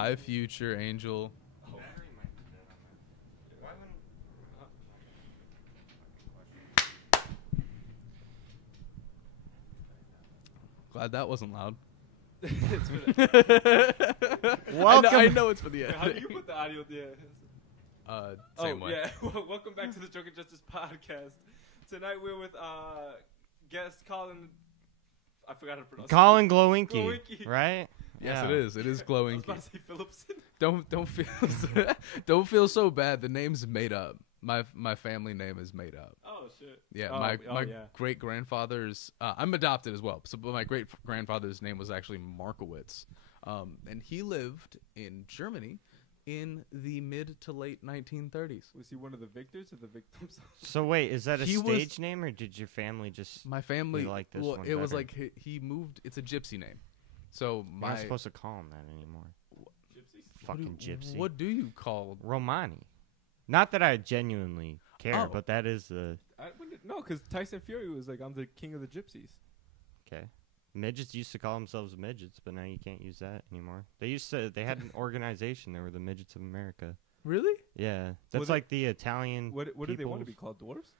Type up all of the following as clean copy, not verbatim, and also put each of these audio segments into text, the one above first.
High future angel. Oh. Glad that wasn't loud. It's for the, Welcome. I know it's for the wait, end. how do you put the audio there? Same way. Yeah. Welcome back to the Drunken Jesters podcast. Tonight we're with guest Colin. I forgot how to pronounce Colin Glowinke, Glowinke. right? Yes, Yeah. it is. It is I was Glowinke. about to say Phillipson. Don't feel don't feel so bad. The name's made up. My family name is made up. Oh shit. Yeah, Oh, my yeah. great grandfather's. I'm adopted as well. So, but my great grandfather's name was actually Markowitz, and he lived in Germany in the mid to late 1930s. Was he one of the victors or the victims? So wait, is that a He was- stage name, or did your family just? My family, like this well, one it was better. like he moved. It's a gypsy name, so You're not my supposed to call him that anymore. Gypsies. Fucking gypsy. What do you call? Romani. Not that I genuinely care, Oh. but that is the No, because Tyson Fury was like, I'm the king of the gypsies. okay. Midgets used to call themselves midgets, but now you can't use that anymore. They had an organization. They were the Midgets of America. Really? Yeah, that's they- like the Italian. What do they want to be peoples. called? Dwarves?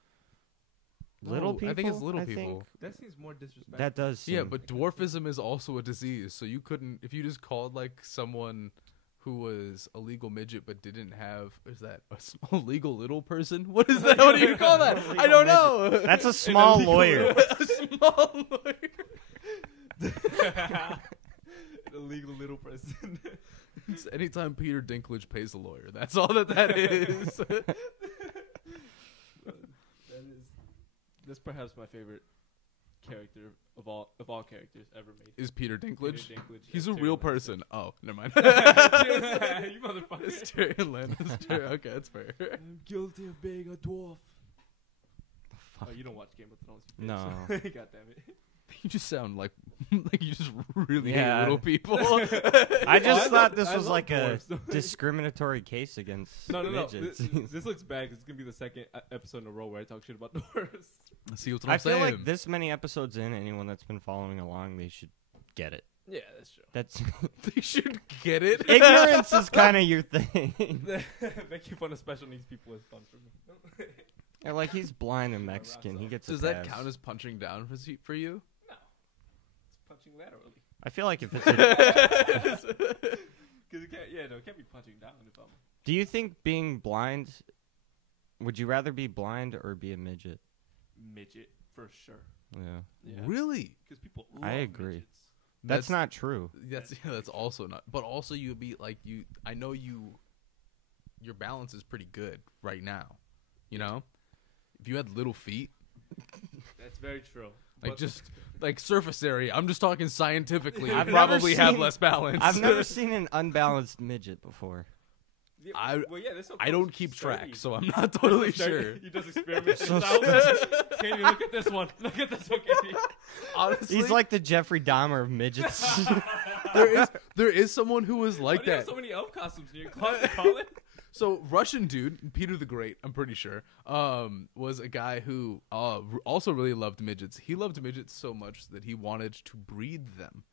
Little No, people. I think it's little people. That seems more disrespectful. That does. Seem, Yeah, but dwarfism is also a disease. So you couldn't, if you just called like someone who was a legal midget but didn't have, is that a small legal little person? What is that? What do you call that? I don't know. that's a small illegal lawyer. A small lawyer. Illegal little person. It's anytime Peter Dinklage pays a lawyer. That's all that is. That's perhaps my favorite character of all characters ever made. Is Peter Dinklage? Peter Dinklage He's as a real Tyrion person. Oh, never mind. Lannister. You motherfucker. It's Tyrion Lannister. Okay, that's fair. I'm guilty of being a dwarf. Oh, you don't watch Game of Thrones? you No. bitch. God damn it. You just sound like you just really Yeah. hate little people. I just thought this I was love like a dwarves. discriminatory case against No. midgets. This looks bad 'cause it's gonna be the second episode in a row where I talk shit about dwarves. See what I I'm feel saying? like this many episodes in, anyone that's been following along, they should get it. Yeah, that's true. That's They should get it. ignorance is kind of your thing. Making fun of special needs people is fun for me. Or like he's blind and Mexican. He gets. Does a that pass. count as punching down for you? No, it's punching laterally. I feel like if it's. A, Because it can't be punching down if I'm. do you think being blind? Would you rather be blind or be a midget? Midget for sure. Yeah, Yeah. Really? Because people. I love agree. midgets. that's not true. That's also not. But also you'd be like you. I know you. Your balance is pretty good right now. You know, if you had little feet, That's very true. like But- just like surface area. I'm just talking scientifically. I've you never probably have seen- less balance. I've never seen an unbalanced midget before. Yeah, there's some I don't folks keep study. track, so I'm not totally Study- sure. He does experiments So himself. Katie, look at this one. Look at this one, Katie. Honestly, He's like the Jeffrey Dahmer of midgets. there is someone who was Why like do you have that. so many elf costumes in your closet, Colin? So Russian dude, Peter the Great, I'm pretty sure, was a guy who also really loved midgets. He loved midgets so much that he wanted to breed them.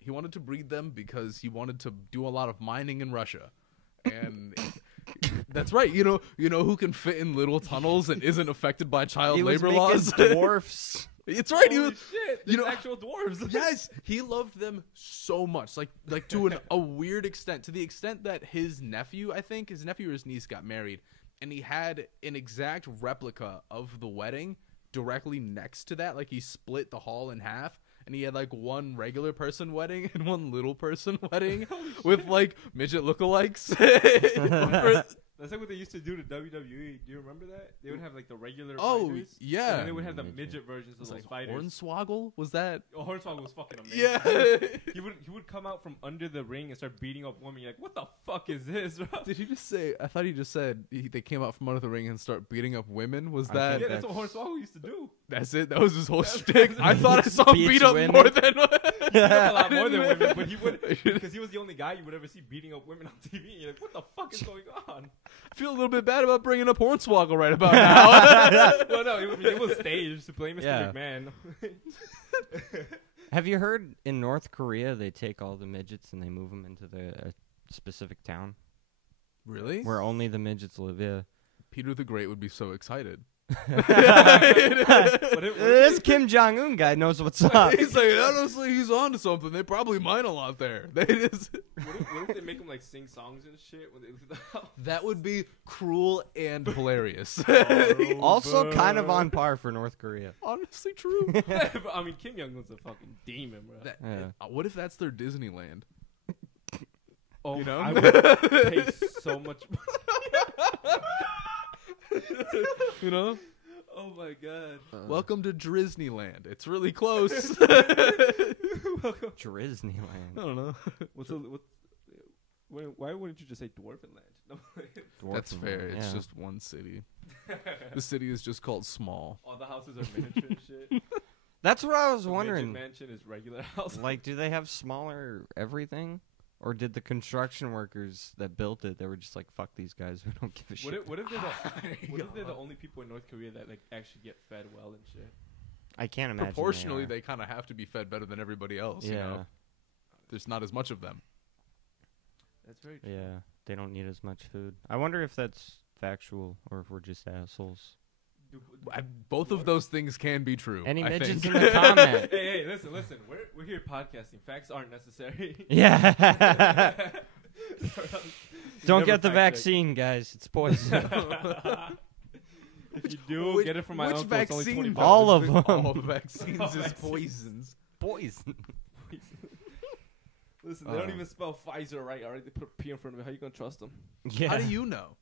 He wanted to breed them because he wanted to do a lot of mining in Russia. And that's right. You know who can fit in little tunnels and isn't affected by child he was labor making laws? dwarfs. It's right. He Holy was, shit. you There's know- actual dwarves. yes, he loved them so much, like to a weird extent, to the extent that his nephew or his niece got married, and he had an exact replica of the wedding directly next to that. Like he split the hall in half, and he had like one regular person wedding and one little person wedding with like midget lookalikes. That's like what they used to do to WWE. Do you remember that? They would have like the regular Oh, fighters, yeah. and then they would have the Midget. midget versions of Was those like fighters. Hornswoggle? Was that? Oh, Hornswoggle was fucking amazing. Yeah. he would come out from under the ring and start beating up women. You're like, what the fuck is this, bro? Did he just say? I thought he just said they came out from under the ring and start beating up women. Was I that? Yeah, think that's what Hornswoggle used to do. That's it. That was his whole shtick. I thought I saw him Beats beat up women. more than. He beat up a lot more than women, but he would because he was the only guy you would ever see beating up women on TV. And you're like, what the fuck is going on? I feel a little bit bad about bringing up Hornswoggle right about now. Well, no, it was staged to play Mr. Yeah. McMahon. Have you heard in North Korea they take all the midgets and they move them into the specific town Really? where only the midgets live. Yeah. Peter the Great would be so excited. This Kim Jong-un guy knows what's up. He's like, honestly, he's on to something. They probably mine a lot there. They just What if they make them like sing songs and shit when they leave the house? that would be cruel and hilarious. Also kind of on par for North Korea. Honestly, true. But, I mean, Kim Jong Un's a fucking demon, bro. What if that's their Disneyland? Oh, You know? I would pay so much. You know? Oh my god. Welcome to Disneyland. It's really close. Disneyland. I don't know. Why wouldn't you just say Dwarvenland? No. That's fair. It's Yeah. just one city. The city is just called Small. All the houses are miniature and shit. That's what I was The wondering. midget mansion is regular house. Like, do they have smaller everything? Or did the construction workers that built it, they were just like, fuck these guys, we don't give a shit. What if they're the only people in North Korea that like actually get fed well and shit? I can't imagine. Proportionally, they they kind of have to be fed better than everybody else. Yeah. You know? There's not as much of them. That's very true. Yeah, they don't need as much food. I wonder if that's factual or if we're just assholes. Both of those things can be true. Any I midgets think. in the comment? Hey, listen. We're here podcasting. Facts aren't necessary. Yeah. Don't Never get the fact check. vaccine, guys. It's poison. If you do, get it from my which uncle. It's only vaccine? $20. All of them. All vaccines All is vaccines. poisons. Poison. Listen, they don't even spell Pfizer right. Already, they put a P in front of it. How you gonna trust them? Yeah. How do you know?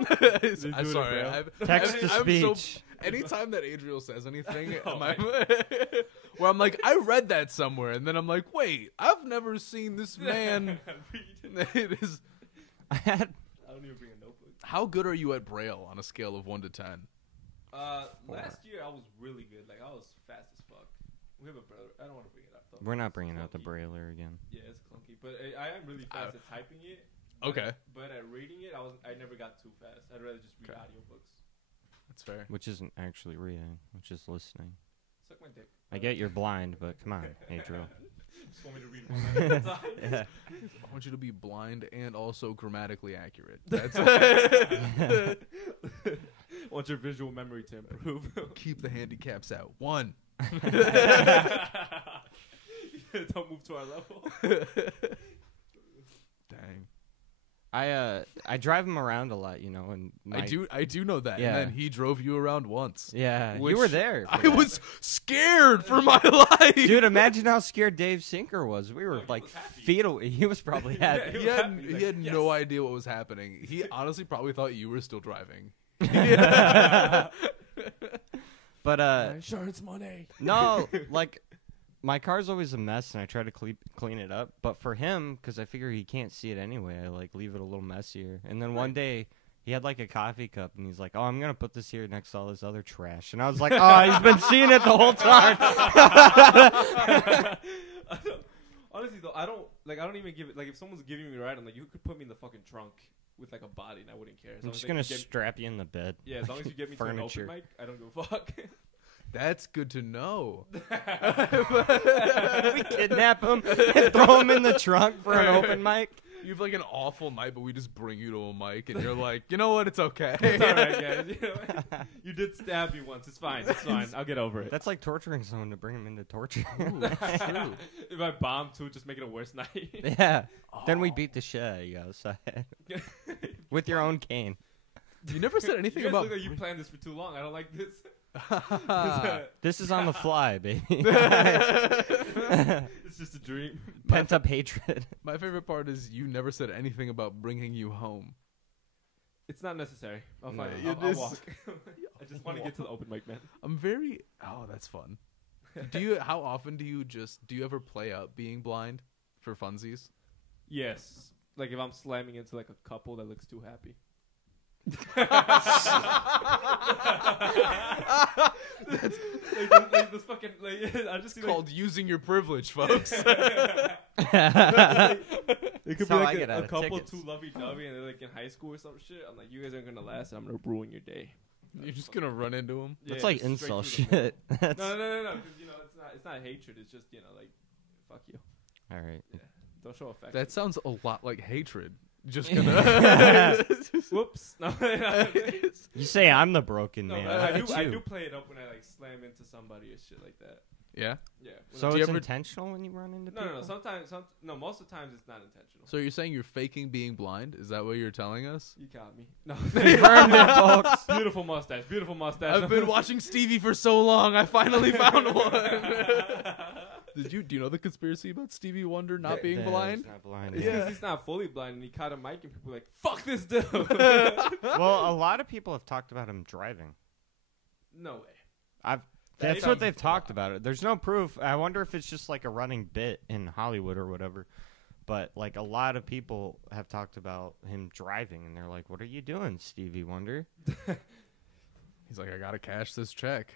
They I'm do it sorry. in braille. Text to I'm speech. Anytime that Adriel says anything, Oh, where I'm like, I read that somewhere, and then I'm like, wait, I've never seen this man. It is. I had I don't even bring a notebook. How good are you at Braille on a scale of 1 to 10? Last year I was really good. Like I was fast as fuck. We have a brother. I don't want to bring it up though. We're not bringing out the Clunky. Brailer again. Yeah, it's clunky, but I am really fast at typing it. Okay. But at reading it, I never got too fast. I'd rather just read Okay. audiobooks. That's fair. Which isn't actually reading, which is listening. Suck my dick. I get you're blind, but come on, Adriel. Just want me to read one line at a time. Yeah. I want you to be blind and also grammatically accurate. That's Want your visual memory to improve. Keep the handicaps out. 1. Don't move to our level. Dang. I drive him around a lot, you know, and I do know that. Yeah. And then he drove you around once. Yeah, Which you were there. for I that. was scared for my life. Dude, imagine how scared Dave Sinker was. We were he like was happy. fetal. He was probably happy. He was had, happy, he like, had yes. no idea what was happening. He honestly probably thought you were still driving. But Insurance money. no, like my car's always a mess, and I try to clean it up. But for him, because I figure he can't see it anyway, I like leave it a little messier. And then one day he had like a coffee cup, and he's like, "Oh, I'm gonna put this here next to all this other trash." And I was like, "Oh, he's been seeing it the whole time." Honestly though, I don't even give it. Like if someone's giving me a ride, I'm like, you could put me in the fucking trunk with like a body, and I wouldn't care. As I'm long just as gonna they get- strap you in the bed. Yeah, as long as you get me to an Furniture. open mic, I don't give a fuck. That's good to know. We kidnap him and throw him in the trunk for an open mic. You have like an awful night, but we just bring you to a mic, and you're like, you know what? It's okay. It's all right, guys. You know, you did stab me once. It's fine. It's fine. I'll get over it. That's like torturing someone to bring him into torture. That's true. If I bomb too, just make it a worse night. Yeah. Then we beat the shit out of you outside with your own cane. You never said You anything guys about. look like you planned this for too long. I don't like this. This is on the fly, baby. It's just a dream. Pent up hatred. My favorite part is you never said anything about bringing you home. It's not necessary. I'll No. find it. It I'll is- walk. I just want to get to the open mic, man. I'm very. Oh, that's fun. How often do you ever play up being blind for funsies? Yes. Like if I'm slamming into like a couple that looks too happy. like this fucking like I just see It's called using your privilege, folks. it could That's be how I like get out a of couple tickets. too lovey-dovey and they're like in high school or some shit. I'm like, you guys aren't gonna last. And I'm gonna ruin your day. You're just gonna run into them. That's Yeah, like just straight insult through the shit. That's No, because you know it's not hatred. It's just fuck you. all right. Yeah. Don't show affection. That sounds a lot like hatred. Just gonna. Whoops. No, You say I'm the broken no, man. but Look at I you. do play it up when I like slam into somebody or shit like that. Yeah. Yeah. So Do you it's ever- intentional when you run into No, people? no, no. Sometimes, most of the times it's not intentional. So you're saying you're faking being blind? Is that what you're telling us? You got me. No. Confirmed it, folks. Beautiful mustache. Beautiful mustache. I've been watching Stevie for so long. I finally found one. Do you know the conspiracy about Stevie Wonder not being Yeah, blind? he's not blind. It's yeah. 'cause he's not fully blind, and he caught a mic, and people were like, "Fuck this dude." Well, a lot of people have talked about him driving. No way. That's sounds what they've a talked lot. about it. There's no proof. I wonder if it's just like a running bit in Hollywood or whatever. But like a lot of people have talked about him driving, and they're like, "What are you doing, Stevie Wonder?" He's like, I gotta cash this check.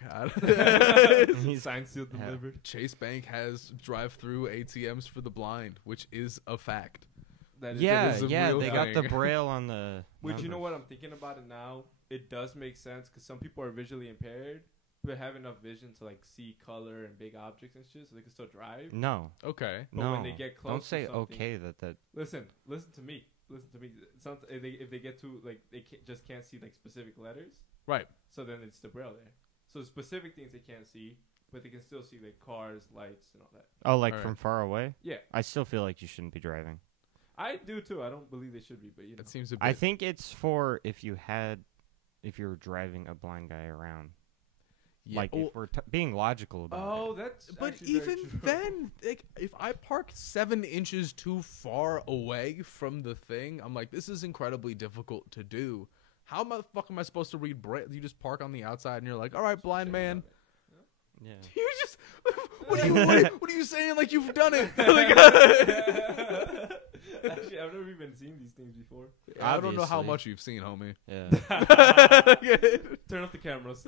He's signed, sealed, delivered. Chase Bank has drive-through ATMs for the blind, which is a fact. That is Yeah, is a yeah. real They got the thing. braille on the. Which, you know numbers. what, I'm thinking about it now. It does make sense because some people are visually impaired, but have enough vision to like see color and big objects and shit, so they can still drive. No, Okay. But no. when they get close don't to say something- okay that. Listen to me. If they get to like they just can't see like specific letters, Right. so then it's the braille there. So specific things they can't see, but they can still see like cars, lights, and all that. Oh, like Alright. from far away. Yeah, I still feel like you shouldn't be driving. I do too. I don't believe they should be, but you know. That seems a bit. I think it's for if you were driving a blind guy around. yeah, Like well, if we're being logical about Oh, it. that's. but actually very even true. then, like, if I park 7 inches too far away from the thing, I'm like, this is incredibly difficult to do. How the fuck am I supposed to read braille? You just park on the outside and you're like, all right, blind man. Yeah. You just what are you saying? Like you've done it? Like, Actually, I've never even seen these things before. I don't know how Obviously. much you've seen, homie. Yeah. Turn off the cameras.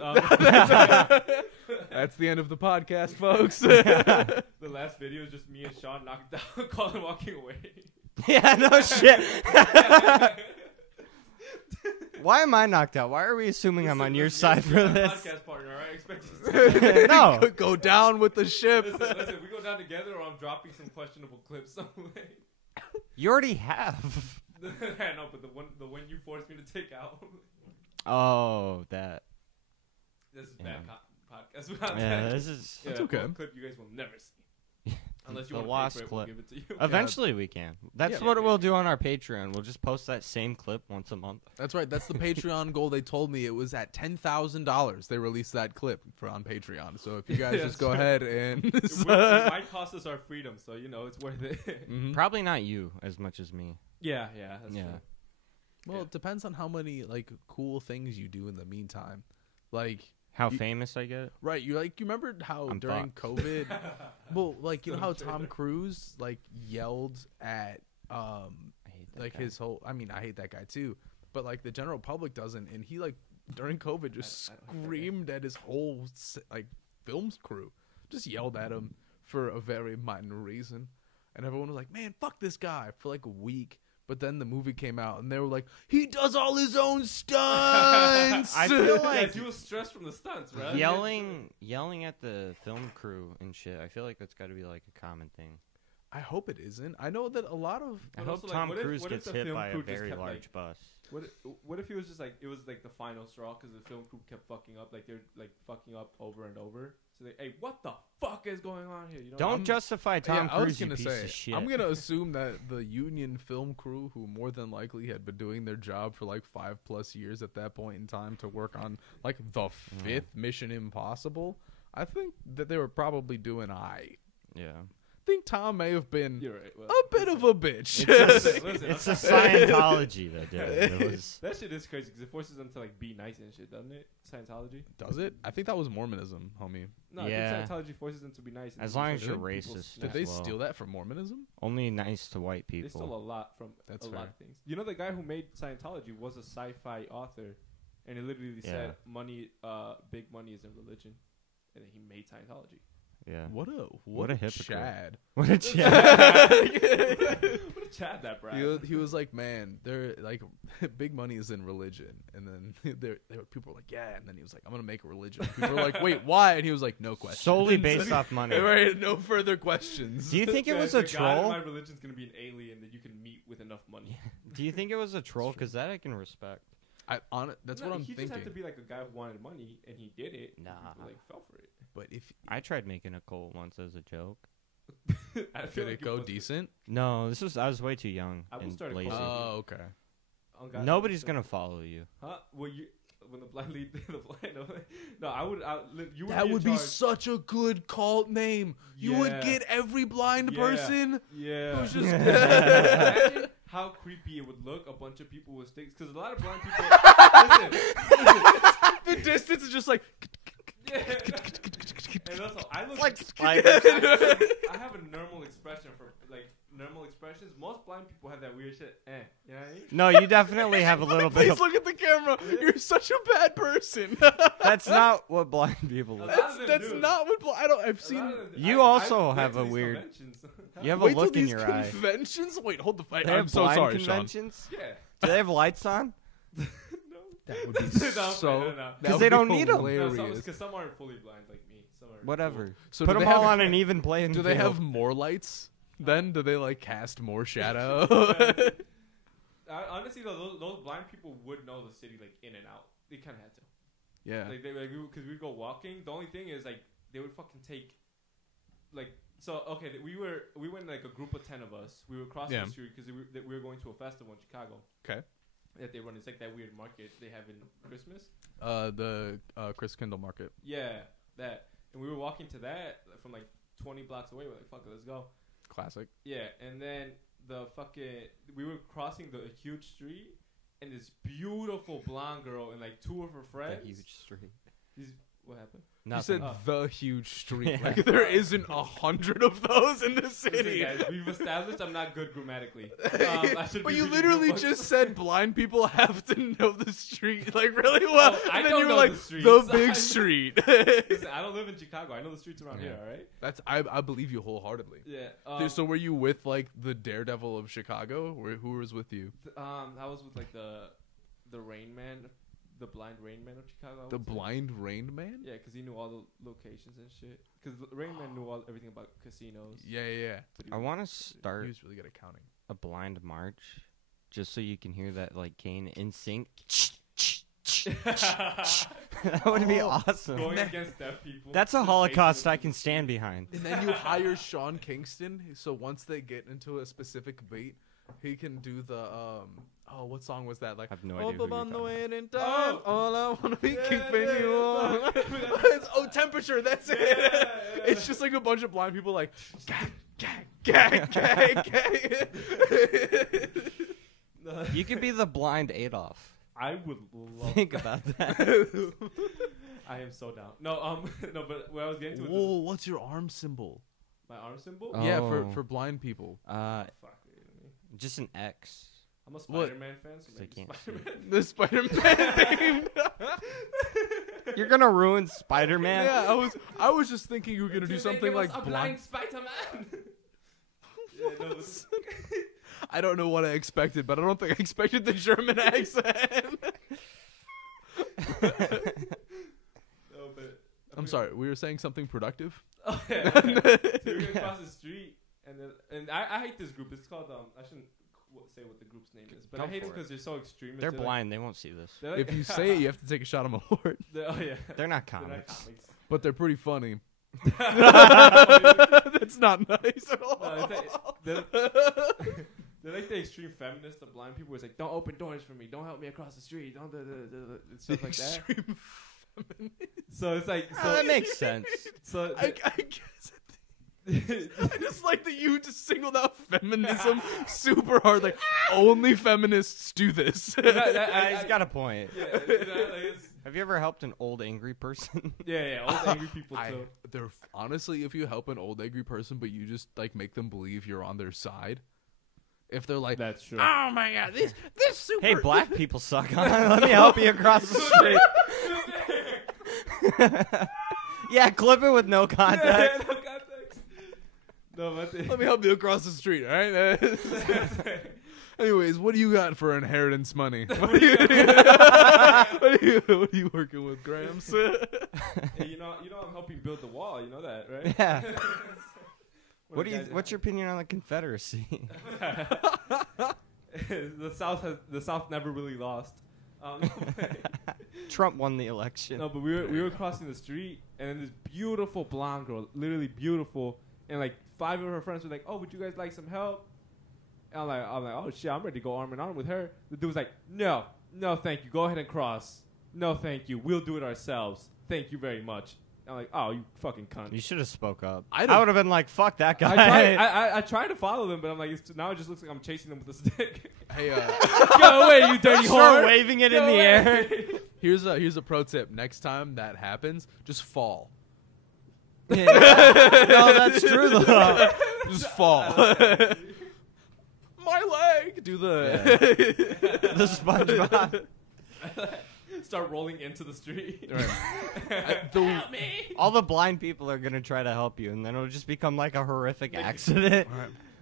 That's the end of the podcast, folks. The last video is just me and Sean knocked down, Colin walking away. Yeah, no shit. Why am I knocked out? Why are we assuming I'm on your side for You're my this? podcast partner, all right? Expect you to No. Go down with the ship. listen, we go down together, or I'm dropping some questionable clips somewhere. You already have. I know, but the one you forced me to take out. Oh, that. This is Yeah. bad podcast. Yeah, this is Yeah, That's okay. one clip you guys will never see. Unless you The want lost to pay for it, we'll clip. give it to you. Eventually we can. That's Yeah. what we'll do on our Patreon. We'll just post that same clip once a month. That's right. That's the Patreon goal. They told me it was at $10,000. They released that clip for on Patreon. So if you guys Yeah, just go sure. ahead and It might cost us our freedom, so you know it's worth it. Mhm. Probably not you as much as me. Yeah, that's Yeah. true. Well, it depends on how many like cool things you do in the meantime. Like, How You- famous I get? right? You remember how I'm during fucked. COVID, well, like you know how Some Tom trailer. Cruise like yelled at I hate that like guy. his whole. I mean, I hate that guy too, but like the general public doesn't, and he like during COVID just I don't hate that guy. screamed at his whole like films crew, just yelled at him for a very minor reason, and everyone was like, "Man, fuck this guy" for like a week. But then the movie came out, and they were like, "He does all his own stunts." I feel like Yes, he was stressed from the stunts, right? yelling at the film crew and shit. I feel like that's got to be like a common thing. I hope it isn't. I know that a lot of I But hope also, like, Tom what if- Cruise what if gets the hit film by a crew just very kept, large like- bus. What if he was just like it was like the final straw because the film crew kept fucking up, like they're like fucking up over and over. So they, hey, what the fuck is going on here? You know, Don't I'm- justify Tom I was Cruise, you gonna piece say, of shit. I'm gonna assume that the union film crew, who more than likely had been doing their job for like 5+ years at that point in time to work on like the 5th Mission Impossible, I think that they were probably doing Yeah. I think Tom may have been You're right. Well, a bit of a bitch. listen, It's a Scientology that did it. It was. that shit is crazy because it forces them to like be nice and shit, doesn't it? Scientology. Does it? I think that was Mormonism, homie. No, Yeah. I think Scientology forces them to be nice. and As do long as certain you're people's racist. Did snap. they well. steal that from Mormonism? Only nice to white They stole a people. lot from That's a fair. lot of things. You know, the guy who made Scientology was a sci-fi author, and he literally said, "Money, big money is in religion," and then he made Scientology. Yeah. What a What a hypocrite. Chad. What a chat. What a Chad that brat. He was like, man, they're like, big money is in religion, and then people were like, yeah, and then he was like, I'm gonna make a religion. People were like, wait, why? And he was like, no question. Solely based off money. Right, no further questions. Do you think it was the a God troll? in my religion's gonna be an alien that you can meet with enough money. Do you think it was a troll? Because that I can respect. That's what I'm he thinking. just had to be like a guy who wanted money, and he did it. Nah. People, like fell for it. But if I tried making a cult once as a joke. I feel did like it go was- decent? No, I was way too young I will and start a lazy. cult. Oh, okay. Oh, God, Nobody's so- gonna follow you. Huh? Well, when the blind lead the blind. No, I would. You would That be would in be charge. such a good cult name. You would Yeah. get every blind Yeah. person Yeah. who's just. Imagine how creepy it would look. A bunch of people with sticks, because a lot of blind people. listen. The distance is just like. Yeah. And also, I look Like I spiders. have a normal expression for like normal expressions. Most blind people have that weird shit. You know what I mean? No, you definitely have a little bit Please of. look at the camera. You're such a bad person. That's not what blind people A look. lot of them That's do. not what. I've A lot seen. of them- You I also went have to a these weird- conventions. You have a Wait till look in these your eye. conventions. Wait, hold the fight. They I'm have so blind sorry, Sean. conventions. Yeah. Do they have lights on? No. That would be No, so. no. that 'Cause would they be don't need 'em. No, hilarious. because some aren't fully blind like me. Some are Whatever. So Put do them they all have- on an even playing Do field. they have more lights? Then do they like cast more shadow? Honestly, though, those blind people would know the city like in and out. They kind of had to. Yeah. Like because we go walking. The only thing is like they would fucking take, like okay. We went like a group of 10 of us. We were crossing Yeah. the street because we were going to a festival in Chicago. Okay. That they run. It's like that weird market they have in Christmas. The Chris Kindle Market. Yeah, that. And we were walking to that from like 20 blocks away. We're like, fuck it, let's go. Classic. Yeah, and then we were crossing the huge street, and this beautiful blonde girl and like 2 of her The friends. huge street. What happened? Nothing. You said the huge street. Yeah. Like there isn't 100 of those in the city. Listen, guys, we've established I'm not good grammatically. I should But be you reading literally notebooks. just said blind people have to know the street like really well. Oh, I and then don't you were know like the streets. the big street. Listen, I don't live in Chicago. I know the streets around Yeah. here. All right. That's I believe you wholeheartedly. Yeah. Dude, so were you with like the Daredevil of Chicago? Who was with you? I was with like the Rain Man, the blind Rain Man of Chicago. I The would say. blind Rain Man? Yeah, because he knew all the locations and shit. Because Rain Man knew everything about casinos. Yeah. I want to He start was really good at counting. a blind march, just so you can hear that like Kane in sync. That would be awesome. Going against deaf people. That's a Just Holocaust making I can stand behind. And then you hire Sean Kingston, so once they get into a specific beat, he can do the what song was that? Like I have no idea who you're on the talking way in time, Oh. all I wanna be Yeah, keeping yeah, you on. yeah. Temperature, that's it. Yeah. It's just like a bunch of blind people like gag. You could be the blind Adolf. I would love. Think about that. I am so down. No, no, but what I was getting to Whoa, what's your arm symbol? my arm symbol. Oh. Yeah, for blind people. Fuck it. Just an X. I'm a What? Spider-Man fan, so 'Cause I maybe can't see. Spider-Man. The Spider-Man theme. You're gonna ruin Spider-Man. Yeah, I was just thinking you were gonna do something like a blind. blind Spider-Man. Yeah, no, this- I don't know what I expected, but I don't think I expected the German accent. no, but I'm sorry, we were saying something productive. Oh, yeah. So we're gonna cross the street, and I hate this group. It's called I shouldn't say what the group's name is, but Go I hate them for it. because they're so extreme. They're It's blind. They won't see this. They're like, If you say it, you have to take a shot on my Lord. oh yeah, They're not They're not comics. comics. But they're pretty funny. No, That's not nice at all. they're like the extreme feminists, the blind people. It's like, don't open doors for me, don't help me across the street, don't stuff like that. Extreme So it's like, Oh, that makes sense. so I guess. I just like that you just singled out feminism super hard. Like, only feminists do this. He's got a point. yeah, like it's, Have you ever helped an old angry person? yeah, old angry people too. They're honestly, if you help an old angry person, but you just like make them believe you're on their side. If they're like, That's true. oh my god, this super. Hey, black people suck. Let me help you across the street. Yeah, clip it with no context. No context. No, but Let me help you across the street, all right? Anyways, what do you got for inheritance money? What are you working with, Grams? hey, you know, I'm helping build the wall. You know that, right? Yeah. What's your opinion on the Confederacy? The South never really lost. Trump won the election. No, but we were crossing the street, and then this beautiful blonde girl, literally beautiful, and like 5 of her friends were like, "Oh, would you guys like some help?" And I'm like, "Oh shit, I'm ready to go arm in arm with her." The dude was like, "No, thank you. Go ahead and cross. No, thank you. We'll do it ourselves. Thank you very much." I'm like, "Oh, you fucking cunt." You should have spoke up. I would have been like, "Fuck that guy." I tried to follow them, but I'm like, now it just looks like I'm chasing them with a stick. Hey, Go away, you dirty Start whore! waving it Go in the away. air. here's a pro tip. Next time that happens, just fall. No, that's true though. Just fall. My leg. Do the The SpongeBob. Start rolling into the street. Help me. All the blind people are gonna try to help you, and then it'll just become like a horrific accident.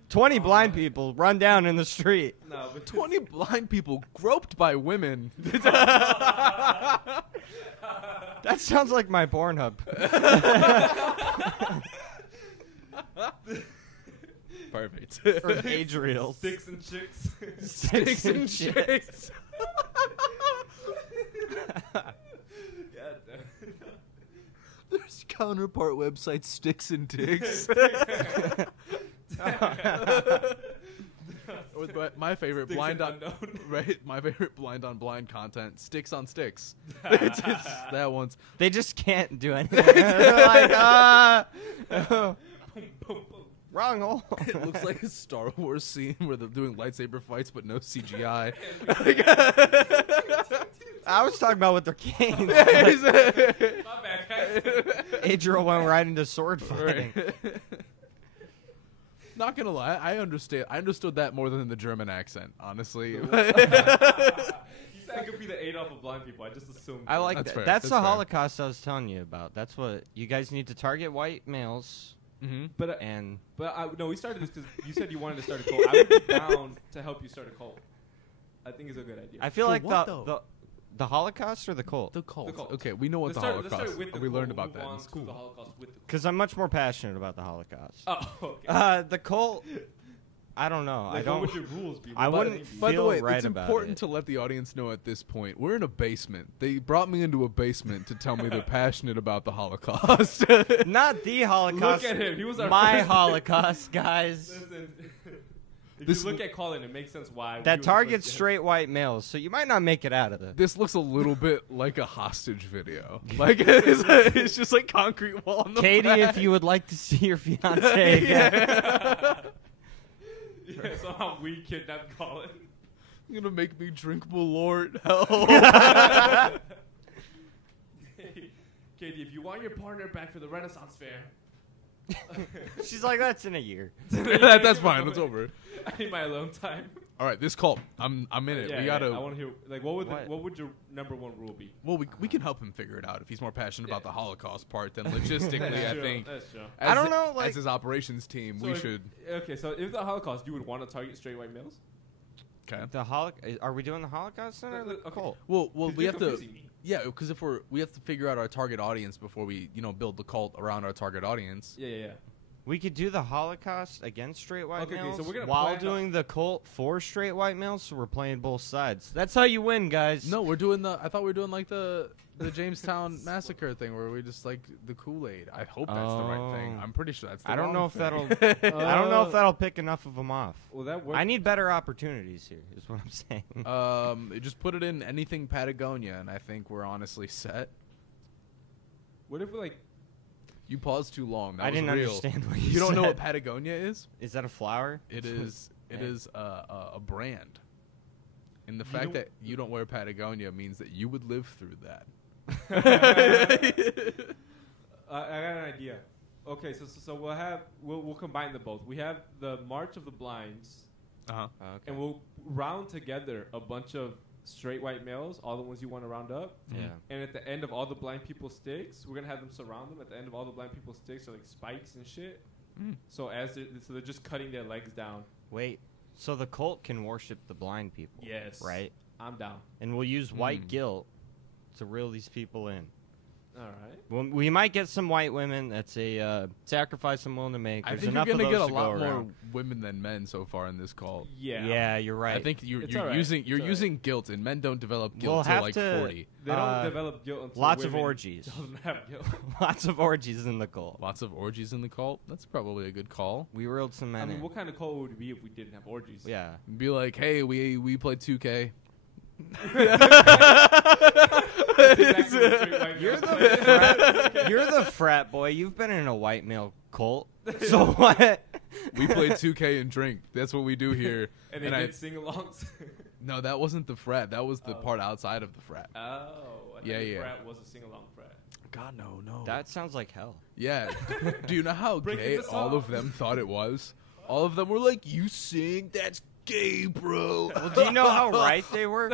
20 blind people run down in the street. No, but 20 blind people groped by women. That sounds like my Pornhub. Perfect. Or age reels. sticks and chicks. Sticks and chicks. God damn. There's counterpart website Sticks and Dicks. Or my favorite Sticks blind and on unknown. right. My favorite blind on blind content. Sticks on Sticks. It's just that one's. They just can't do anything. They're like, Boom, boom, boom. wrong hole. It looks like a Star Wars scene where they're doing lightsaber fights, but no CGI. I was talking about with their canes. My bad, guys. Adriel went right into sword fighting. Not gonna lie, I understood that more than the German accent, honestly. You said I could be the Adolf of blind people. I just assumed. I like That's that. fair. That's That's the fair. Holocaust I was telling you about. That's what you guys need to target white males Mm-hmm. But and no, we started this because you said you wanted to start a cult. I would be down to help you start a cult. I think it's a good idea. I feel For like what, though? the Holocaust or the cult? The cult. The cult. Okay, we know what Let's the start Holocaust. with the We cult. learned We'll about move that. on It's to cool. the Holocaust with the cult. Because I'm much more passionate about the Holocaust. Oh, okay. The cult, I don't know. Like, I don't. what would your rules be? I What would wouldn't they be? By the feel way, right it's about important it. to let the audience know at this point we're in a basement. They brought me into a basement to tell me they're passionate about the Holocaust. Not the Holocaust. Look at him. He was our my first- Holocaust, guys. Listen, if This you look at Colin, it makes sense why. That he was targets first to- straight white males, so you might not make it out of this. This looks a little bit like a hostage video. Like it's just like concrete wall. On the Katie, back. if you would like to see your fiance again. Yeah, somehow we kidnapped Colin. You're gonna make me drink Malort. Hell. Katie, if you want your partner back for the Renaissance Fair, She's like, that's in a year. That's fine. It's over. I need my alone time. All right, this cult. I'm in it. Yeah, We yeah, gotta. I want to hear. Like, what What? would your number one rule be? Well, we can help him figure it out if he's more passionate about the Holocaust part than logistically. That's I true, think. that's true. As I don't know, like- as his operations team, So we if- should. Okay, so if the Holocaust, you would want to target straight white males? Okay. Are we doing the Holocaust then or the Okay. cult? Well, 'Cause we you're have to. confusing me. Yeah, because if we have to figure out our target audience before we, build the cult around our target audience. Yeah. We could do the Holocaust against straight white Okay, males so we're gonna while plan doing the cult for straight white males, so we're playing both sides. That's how you win, guys. No, we're doing I thought we were doing like the Jamestown massacre thing where we just like the Kool-Aid. I hope that's the right thing. Oh. I'm pretty sure that's the I don't wrong know if thing. that'll. I don't know if that'll pick enough of them off. Well, that works. I need better opportunities here. Is what I'm saying. Just put it in anything Patagonia, and I think we're honestly set. What if we like? You paused too long. That I was didn't real. understand what you You don't know said. what Patagonia is? Is that a flower? It is. It Yeah. is a brand. And the You fact don't- that you don't wear Patagonia means that you would live through that. I got an idea. Okay, so we'll combine the both. We have the March of the Blinds, Uh-huh. Okay. and we'll round together a bunch of straight white males, all the ones you want to round up. Yeah. And at the end of all the blind people sticks, we're gonna have them surround them. At the end of all the blind people sticks are like spikes and shit. So so they're just cutting their legs down. Wait, so the cult can worship the blind people? Yes. Right? I'm down. And we'll use white guilt to reel these people in. All right. Well, we might get some white women. That's a sacrifice I'm willing to make. I There's think you're enough gonna of get those a to go lot more around. women than men so far in this call. Yeah. Yeah, you're right. I think you're It's all right. using It's all right. using guilt, and men don't develop We'll guilt till have like to- 40. They don't develop guilt until lots of women orgies. don't have guilt. Lots of orgies in the cult. Lots of orgies in the cult. That's probably a good call. We reeled some men I mean, in. what kind of cult would it be if we didn't have orgies? Yeah. Be like, hey, we played 2K. Exactly what straight white You're males the say. frat, you're the frat boy. You've been in a white male cult. So what? We played 2K and drink. That's what we do here. And they did sing-alongs. No, that wasn't the frat. That was the part outside of the frat. Oh. I thought Yeah, the yeah. frat was a sing-along frat. God, no. That sounds like hell. Yeah. Do you know how Breaking gay the all of songs. them thought it was? All of them were like, you sing? That's gay, bro. Well, do you know how right they were?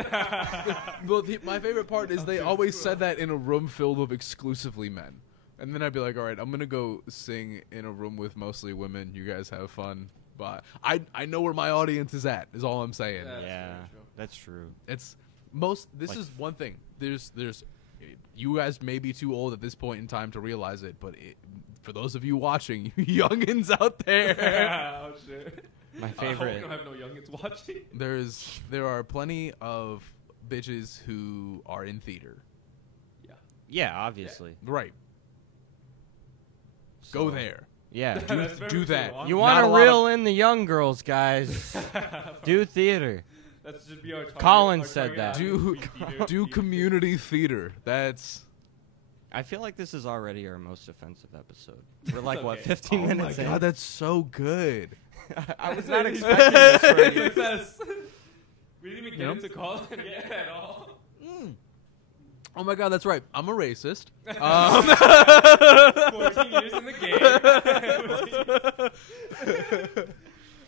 Well, my favorite part is they always said that in a room filled with exclusively men. And then I'd be like, all right, I'm going to go sing in a room with mostly women. You guys have fun. But I know where my audience is at, is all I'm saying. That's Yeah, very true. that's true. It's most, this Like- is one thing. There's, you guys may be too old at this point in time to realize it, but for those of you watching, you youngins out there, Oh, shit. My I hope favorite. we don't have no youngins watching. there are plenty of bitches who are in theater. Yeah, obviously. Right. So- Go there. Yeah. That's very do true. that. You Not want a to lot reel in the young girls, guys. Do theater. That should be our target. Colin our said target that. audience. Do community theater. That's I feel like this is already our most offensive episode. We're like, It's what, okay. 15 oh minutes my in? god, that's so good. I was not expecting this already. Success. We didn't even get Yep. into Colin yet at all. Oh my god, that's right. I'm a racist. 14 years in the game.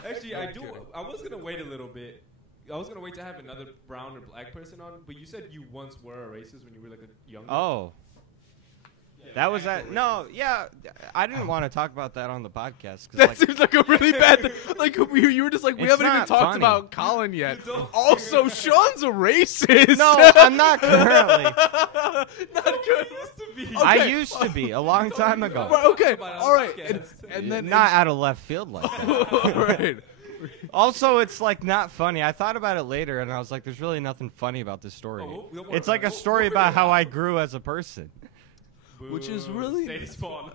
Actually, I was gonna wait a little bit. I was gonna wait to have another brown or black person on, but you said you once were a racist when you were like a young. Oh. That was that. No, yeah. I didn't want to talk about that on the podcast. 'Cause, That like, seems like a really bad thing. Like you were just like, we It's haven't even not talked funny. about Colin yet. Don't- Also, Sean's a racist. no, I'm not currently. Not good. I Okay. used to be a long time ago. Well, okay, About it on all the right, podcast. and then Not out of left field like that. all right. Also, it's like not funny. I thought about it later, and I was like, "There's really nothing funny about this story." Oh, we'll work It's like on a it. story We'll about figure it how out. I grew as a person. Which is Boo. really- Stay small.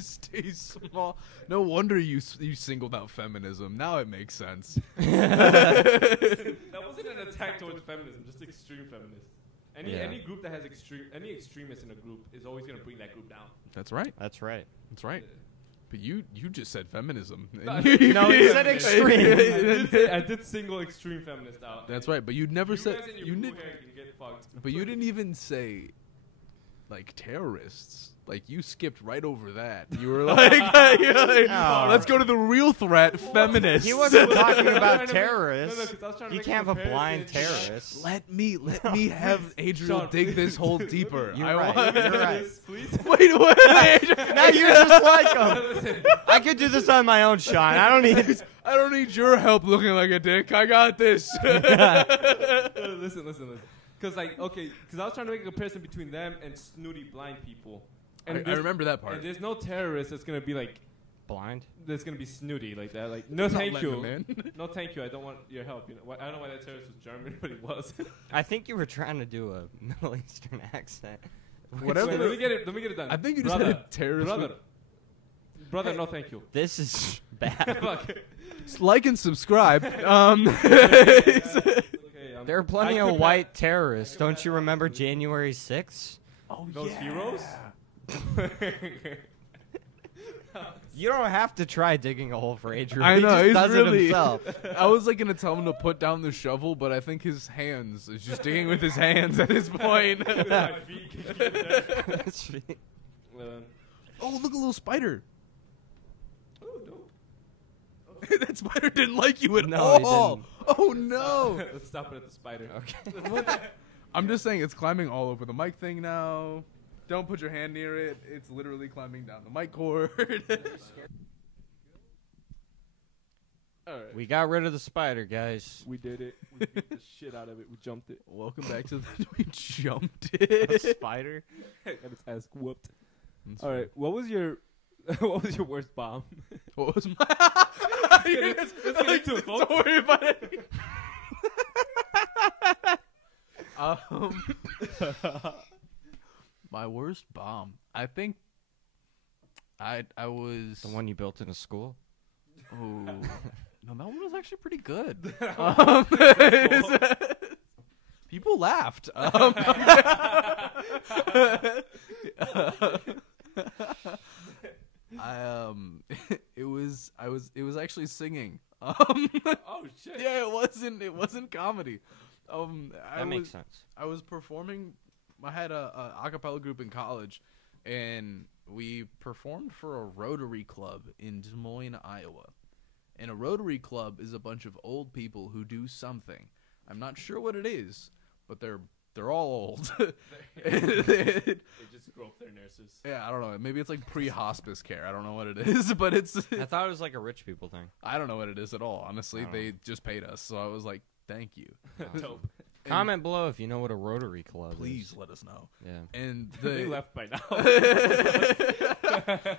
Stay small. No wonder you singled out feminism. Now it makes sense. That wasn't an attack towards feminism, just extreme feminists. Yeah. Any group that has any extremist in a group is always gonna bring that group down. That's right. That's right. That's right. But you just said feminism. No, No, he said extreme. I did single extreme feminist out. That's right. But you never You said guys and your you blue did. hair can get fucked. But you didn't even say like terrorists. Like you skipped right over that. You were like, you're like, No. let's go to the real threat, feminists. He wasn't talking No, about no, no, terrorists. 'cause I was trying to You make can't have a blind comparison. terrorist. Let me have Adriel Sean, dig please. this hole deeper. You're I right. want- You're right. Please. Wait. Now you're just like him. I could do this on my own, Sean. I don't need. I don't need your help looking like a dick. I got this. Listen. Because I was trying to make a comparison between them and snooty blind people. And I there's- remember that part. And there's no terrorist that's gonna be like Blind. that's gonna be snooty like that. Like no, Not thank letting you. him in. No, thank you. I don't want your help. You know, I don't know why that terrorist was German, but he was. I think you were trying to do a Middle Eastern accent. Whatever. Wait, let me get it done. I think you just brother, had a terrorist. Brother, no, thank you. This is bad. Fuck. Like and subscribe. Okay, There are plenty of white terrorists. Don't you remember January 6th? Oh those heroes. You don't have to try digging a hole for Adrian. I know, He he's just does really- it himself. I was like gonna tell him to put down the shovel, but I think his hands is just digging with his hands at this point. My feet can keep it there. That's me. Oh, look, a little spider. Oh, dope. That spider didn't like you at No, he all. didn't. Oh no. Let's stop it at the spider. Okay. I'm just saying it's climbing all over the mic thing now. Don't put your hand near it. It's literally climbing down the mic cord. All right. We got rid of the spider, guys. We did it. We beat the shit out of it. We jumped it. Welcome back to the. We jumped A it. spider? Got its ass whooped. That's All right. What was your worst bomb? What was my? Let's get into it, folks. Don't worry about it. My worst bomb. I think. I was The one you built in a school? Oh no, that one was actually pretty good. People laughed. It was actually singing. Oh shit. Yeah, it wasn't comedy. That makes sense. I was performing. I had a acapella group in college, and we performed for a Rotary Club in Des Moines, Iowa. And a Rotary Club is a bunch of old people who do something. I'm not sure what it is, but they're all old. They just grow up their nurses. Yeah, I don't know. Maybe it's like pre-hospice care. I don't know what it is, but it's. I thought it was like a rich people thing. I don't know what it is at all. Honestly, I don't they just paid us, so I was like, "Thank you." Dope. Comment below if you know what a Rotary Club Please is. let us know. Yeah. And They the left by now.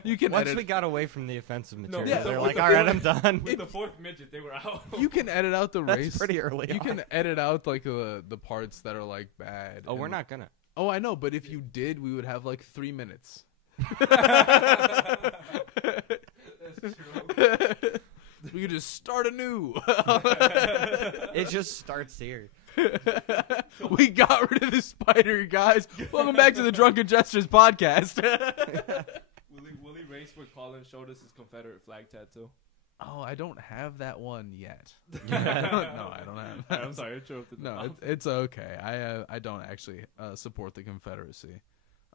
you can Once edit. we got away from the offensive material, yeah, they're with like, the all right, fourth- I'm done. With the fourth midget, they were out. You can edit out the That's race. pretty early You on. can edit out like the parts that are like bad. Oh, we're and- not gonna. Oh, I know, but if you did, we would have like 3 minutes. That's true. We could just start anew. It just starts here. We got rid of the spider, guys. Welcome back to the Drunken Jesters podcast. Will he race where Colin showed us his Confederate flag tattoo? Oh, I don't have that one yet. No, I don't have. I'm sorry, I interrupted. No, it's okay. I don't actually support the Confederacy.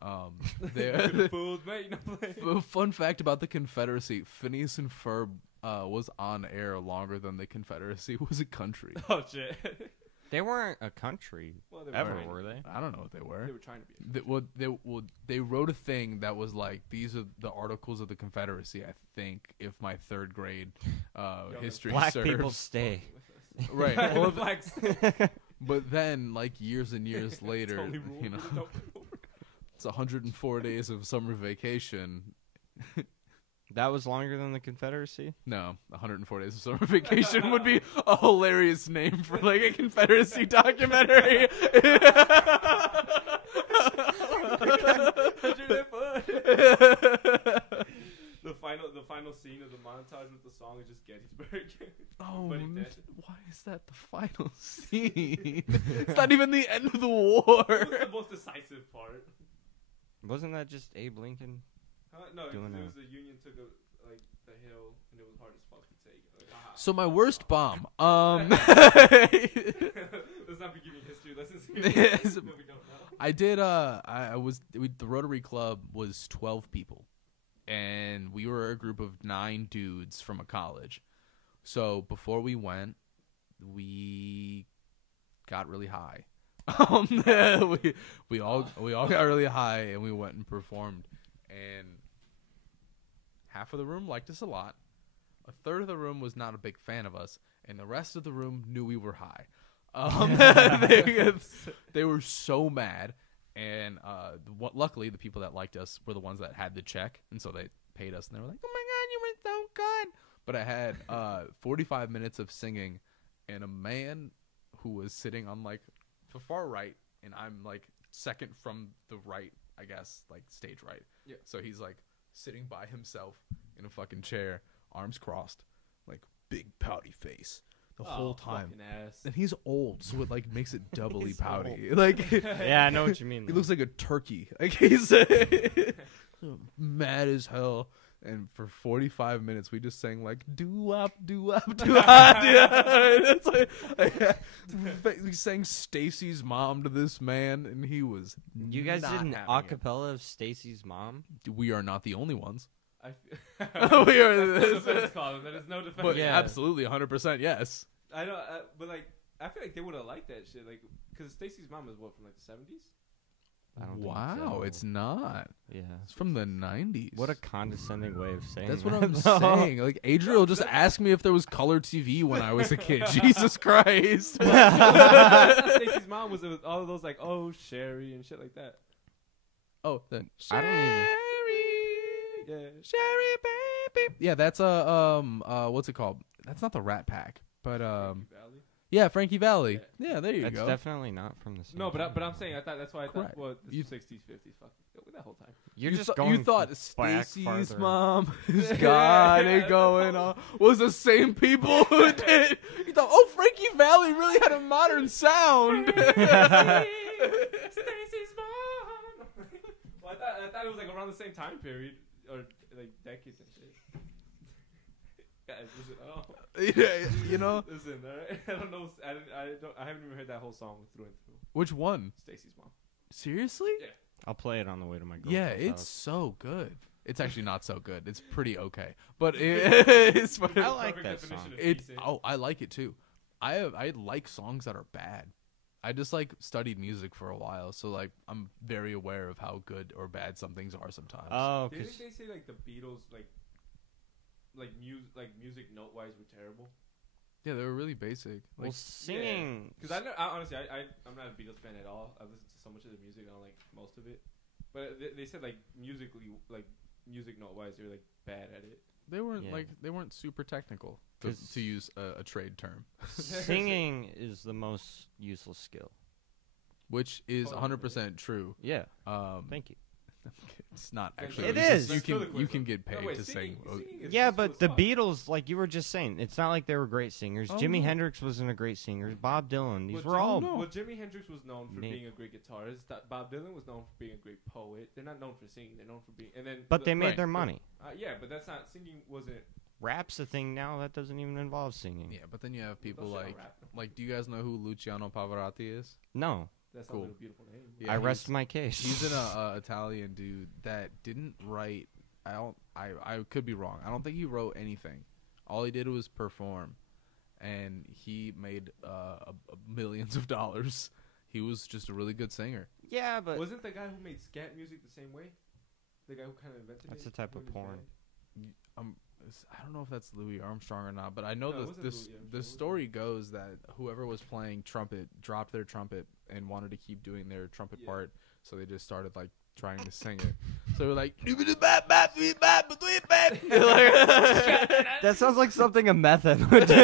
The fools, mate. No play. Fun fact about the Confederacy: Phineas and Ferb was on air longer than the Confederacy was a country. Oh shit. They weren't a country Well, they ever, trying- were they? I don't know what they were. They were trying to be. They wrote a thing that was like, these are the articles of the Confederacy. I think if my third grade history Black serves. people stay. Right. Well, Well, blacks. but then, like years and years later, Totally ruled you know, with a it's 104 days of summer vacation. That was longer than the Confederacy? No, 104 days of summer vacation would be a hilarious name for like a Confederacy documentary. The final scene of the montage with the song is just Gettysburg. Oh, Everybody dead. why is that the final scene? It's not even the end of the war. It was the most decisive part. Wasn't that just Abe Lincoln? No, it Doing was the Union took the hill and it was hard as fuck to take. Like, So my worst bomb. Let's not be giving history lessons. Yes. No, we don't know. I did. The Rotary Club was 12 people, and we were a group of 9 dudes from a college. So before we went, we got really high. we all got really high, and we went and performed. And half of the room liked us a lot. A third of the room was not a big fan of us, and the rest of the room knew we were high. They were so mad, and luckily the people that liked us were the ones that had the check, and so they paid us, and they were like, "Oh my god, you were so good!" But I had 45 minutes of singing, and a man who was sitting on like the far right, and I'm like second from the right, I guess, like stage right. Yeah. So he's like sitting by himself in a fucking chair, arms crossed, like big pouty face the whole time. Fucking ass. And he's old, so it like makes it doubly He's pouty. Like Yeah, I know what you mean. he looks like a turkey. Like he's mad as hell. And for 45 minutes, we just sang like doo wop, doo wop, doo wop. It's like we sang Stacy's mom to this man, and he was. You guys not did an having it. acapella of Stacy's mom? We are not the only ones. We are- no defense, Colin. That is no defense. But Yeah. absolutely, 100% yes. I know, but like, I feel like they would have liked that shit, like, because Stacy's mom is what, from like the 70s? I don't think Wow, so. it's not. Yeah. It's from the 90s. What a condescending way of saying That's that. what I'm saying. Like, Adriel just asked me if there was color TV when I was a kid. Jesus Christ. Stacey's mom was with all of those like, oh, Sherry and shit like that. Oh, then I don't even. Yeah. Sherry, baby. Yeah, that's what's it called? That's not the Rat Pack, but Valley? yeah, Frankie Valli. Yeah, there you That's go. definitely not from the same. No, time. but I'm saying that's why I Correct. thought well, the You- 60s, 50s, fuck that whole time. You're you just th- going. you thought back Stacy's farther. mom has got it going on was the same people who did. You thought, oh, Frankie Valli really had a modern sound. Stacey's mom. Well, I thought it was like around the same time period or like decades and shit. Guys, listen, Yeah, you know listen, all right? I don't know. I haven't even heard that whole song through and through. which one? Stacey's mom. Seriously? Yeah. I'll play it on the way to my girlfriend's Yeah, it's house. so good. It's actually not so good. It's pretty okay, but it's fun. I like Perfect that definition song. of It. decent. Oh, I like it too. I like songs that are bad. I just like studied music for a while, so like I'm very aware of how good or bad some things are sometimes. Oh, Didn't because they say like the Beatles music note wise were terrible? Yeah, they were really basic. Like, well, singing. Because honestly, I'm not a Beatles fan at all. I've listened to so much of the music, I don't like most of it. But they said like musically, like music note wise, they're like bad at it. they weren't Yeah. they weren't super technical to 'Cause- to use a trade term, Singing is the most useless skill. which is Oh, 100% true. Yeah. Um, Thank you. it's not Thank actually. you. It it's just is. You Let's can fill the quiz you up. can get paid No, wait, to singing sing. is Yeah, useful but as the fuck. Beatles, like you were just saying, it's not like they were great singers. Oh, Jimi no. Hendrix wasn't a great singer. Bob Dylan, these Well, were all. no. Well, Jimi Hendrix was known for Name- being a great guitarist. Bob Dylan was known for being a great poet. They're not known for singing. They're known for being. And then, But they made Right. their money. yeah, but that's not singing. Wasn't Rap's a thing now that doesn't even involve singing. Yeah, but then you have people Those shit like don't rap. do you guys know who Luciano Pavarotti is? No, That sounds Cool. like a beautiful name. Yeah, I he's- rest my case. He's an Italian dude that didn't write. I could be wrong. I don't think he wrote anything. All he did was perform, and he made millions of dollars. He was just a really good singer. Yeah, but Wasn't the guy who made scat music the same way? The guy who kind of invented That's it? a type of in his porn. band? I don't know if that's Louis Armstrong or not, but I know No, it that wasn't this Louis Armstrong, the was it? story goes that whoever was playing trumpet dropped their trumpet and wanted to keep doing their trumpet Yeah. part, so they just started like trying to sing it. So they were like, that sounds like something a meth head would do.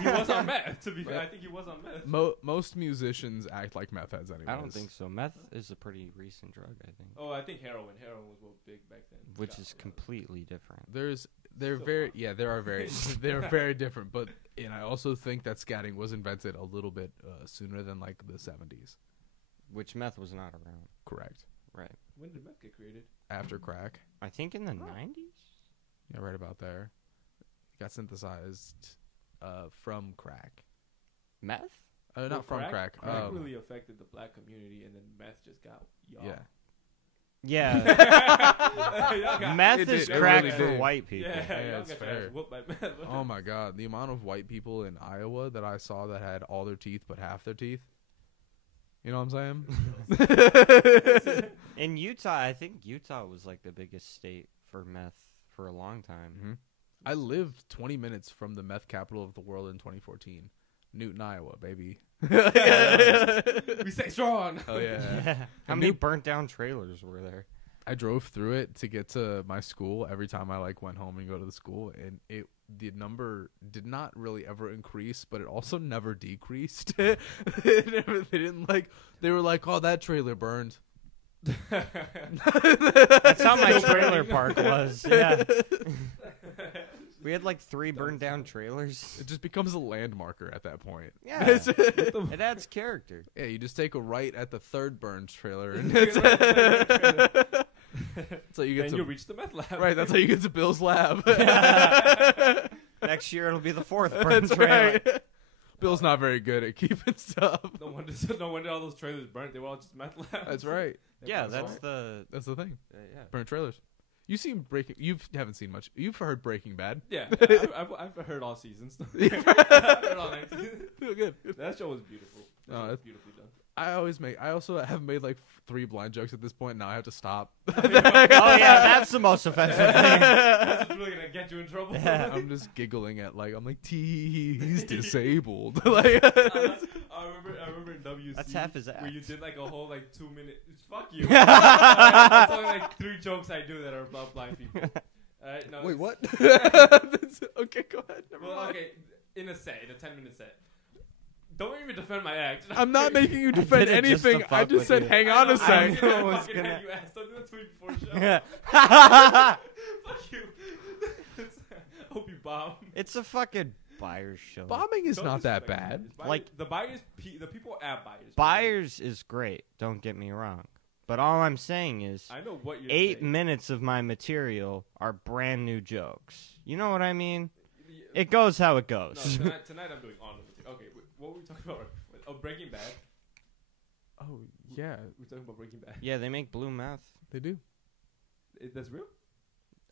He was on meth. To be fair, I think he was on meth. most musicians act like meth heads anyways. I don't think so. Meth is a pretty recent drug, I think, Oh, I think heroin. Heroin was what big back then. which Yeah, is yeah. completely different. They're So very far. yeah, there are very they're very different, but and I also think that scatting was invented a little bit sooner than like the 70s. Which meth was not around. Correct. Right. When did meth get created? After crack. I think in the 90s? Yeah, right about there. It got synthesized from crack. Meth? Not Well, from crack. Crack really affected the black community, and then meth just got y'all. yeah. Yeah. Y'all got- Meth It is did, it crack really for did. white people. Yeah, Yeah, y'all it's got your ass fair. whooped by meth. Oh my god, the amount of white people in Iowa that I saw that had all their teeth but half their teeth. You know what I'm saying? In Utah, I think Utah was like the biggest state for meth for a long time. Mhm. I lived 20 minutes from the meth capital of the world in 2014. Newton, Iowa, baby. We stay strong. Oh yeah. How And many New- burnt down trailers were there? I drove through it to get to my school every time I like went home and go to the school, and the number did not really ever increase, but it also never decreased. They didn't they were like, oh, that trailer burned. That's how my trailer park was. Yeah. We had like 3 burned down trailers. It just becomes a landmarker at that point. Yeah. It's- It adds character. yeah, you just take a right at the third burned trailer, and Take a right at the third burned trailer. so you get Then to you reach the meth lab. right. That's how you get to Bill's lab. Next year it'll be the 4th burned That's trailer. right. Bill's not very good at keeping stuff. No wonder all those trailers burnt. They were all just meth labs. That's right. Yeah, That's that's the That's the thing. yeah. Burnt trailers. You seen Breaking? You haven't seen much. You've heard Breaking Bad. Yeah, I've heard all seasons. I've heard all 19. Feel good. That show was beautiful. That No, show was that's- beautifully done. I also have made like 3 blind jokes at this point. Now I have to stop. Oh yeah, that's the most offensive thing. That's what's really gonna get you in trouble. Yeah. I'm just giggling at like I'm like he's disabled. Like I remember in WC. That's half his act. Where you did like a whole like 2 minute. Fuck you. That's only like 3 jokes I do that are about blind people. Alright, no. wait, what? Okay, go ahead. Never Well, mind. okay, in a 10-minute set. Don't make me defend my act. I'm not making you defend did it just to anything. I fuck just with said, you. hang on a I sec. know was fucking gonna- you ass. Don't do that to me before the show. Yeah. Fuck you. I hope you bomb. It's a fucking buyer's show. Bombing is Don't not that disrespect bad. buyers. Like- the buyers, the people at buyers. Buyers is great. Don't get me wrong. But all I'm saying is, I know what you're 8 saying. minutes of my material are brand new jokes. You know what I mean? It goes how it No, goes. tonight I'm doing on the material. Okay, what were we talking about? Oh, Breaking Bad. Oh yeah, We're talking about Breaking Bad. Yeah, they make blue meth. they do. That's real?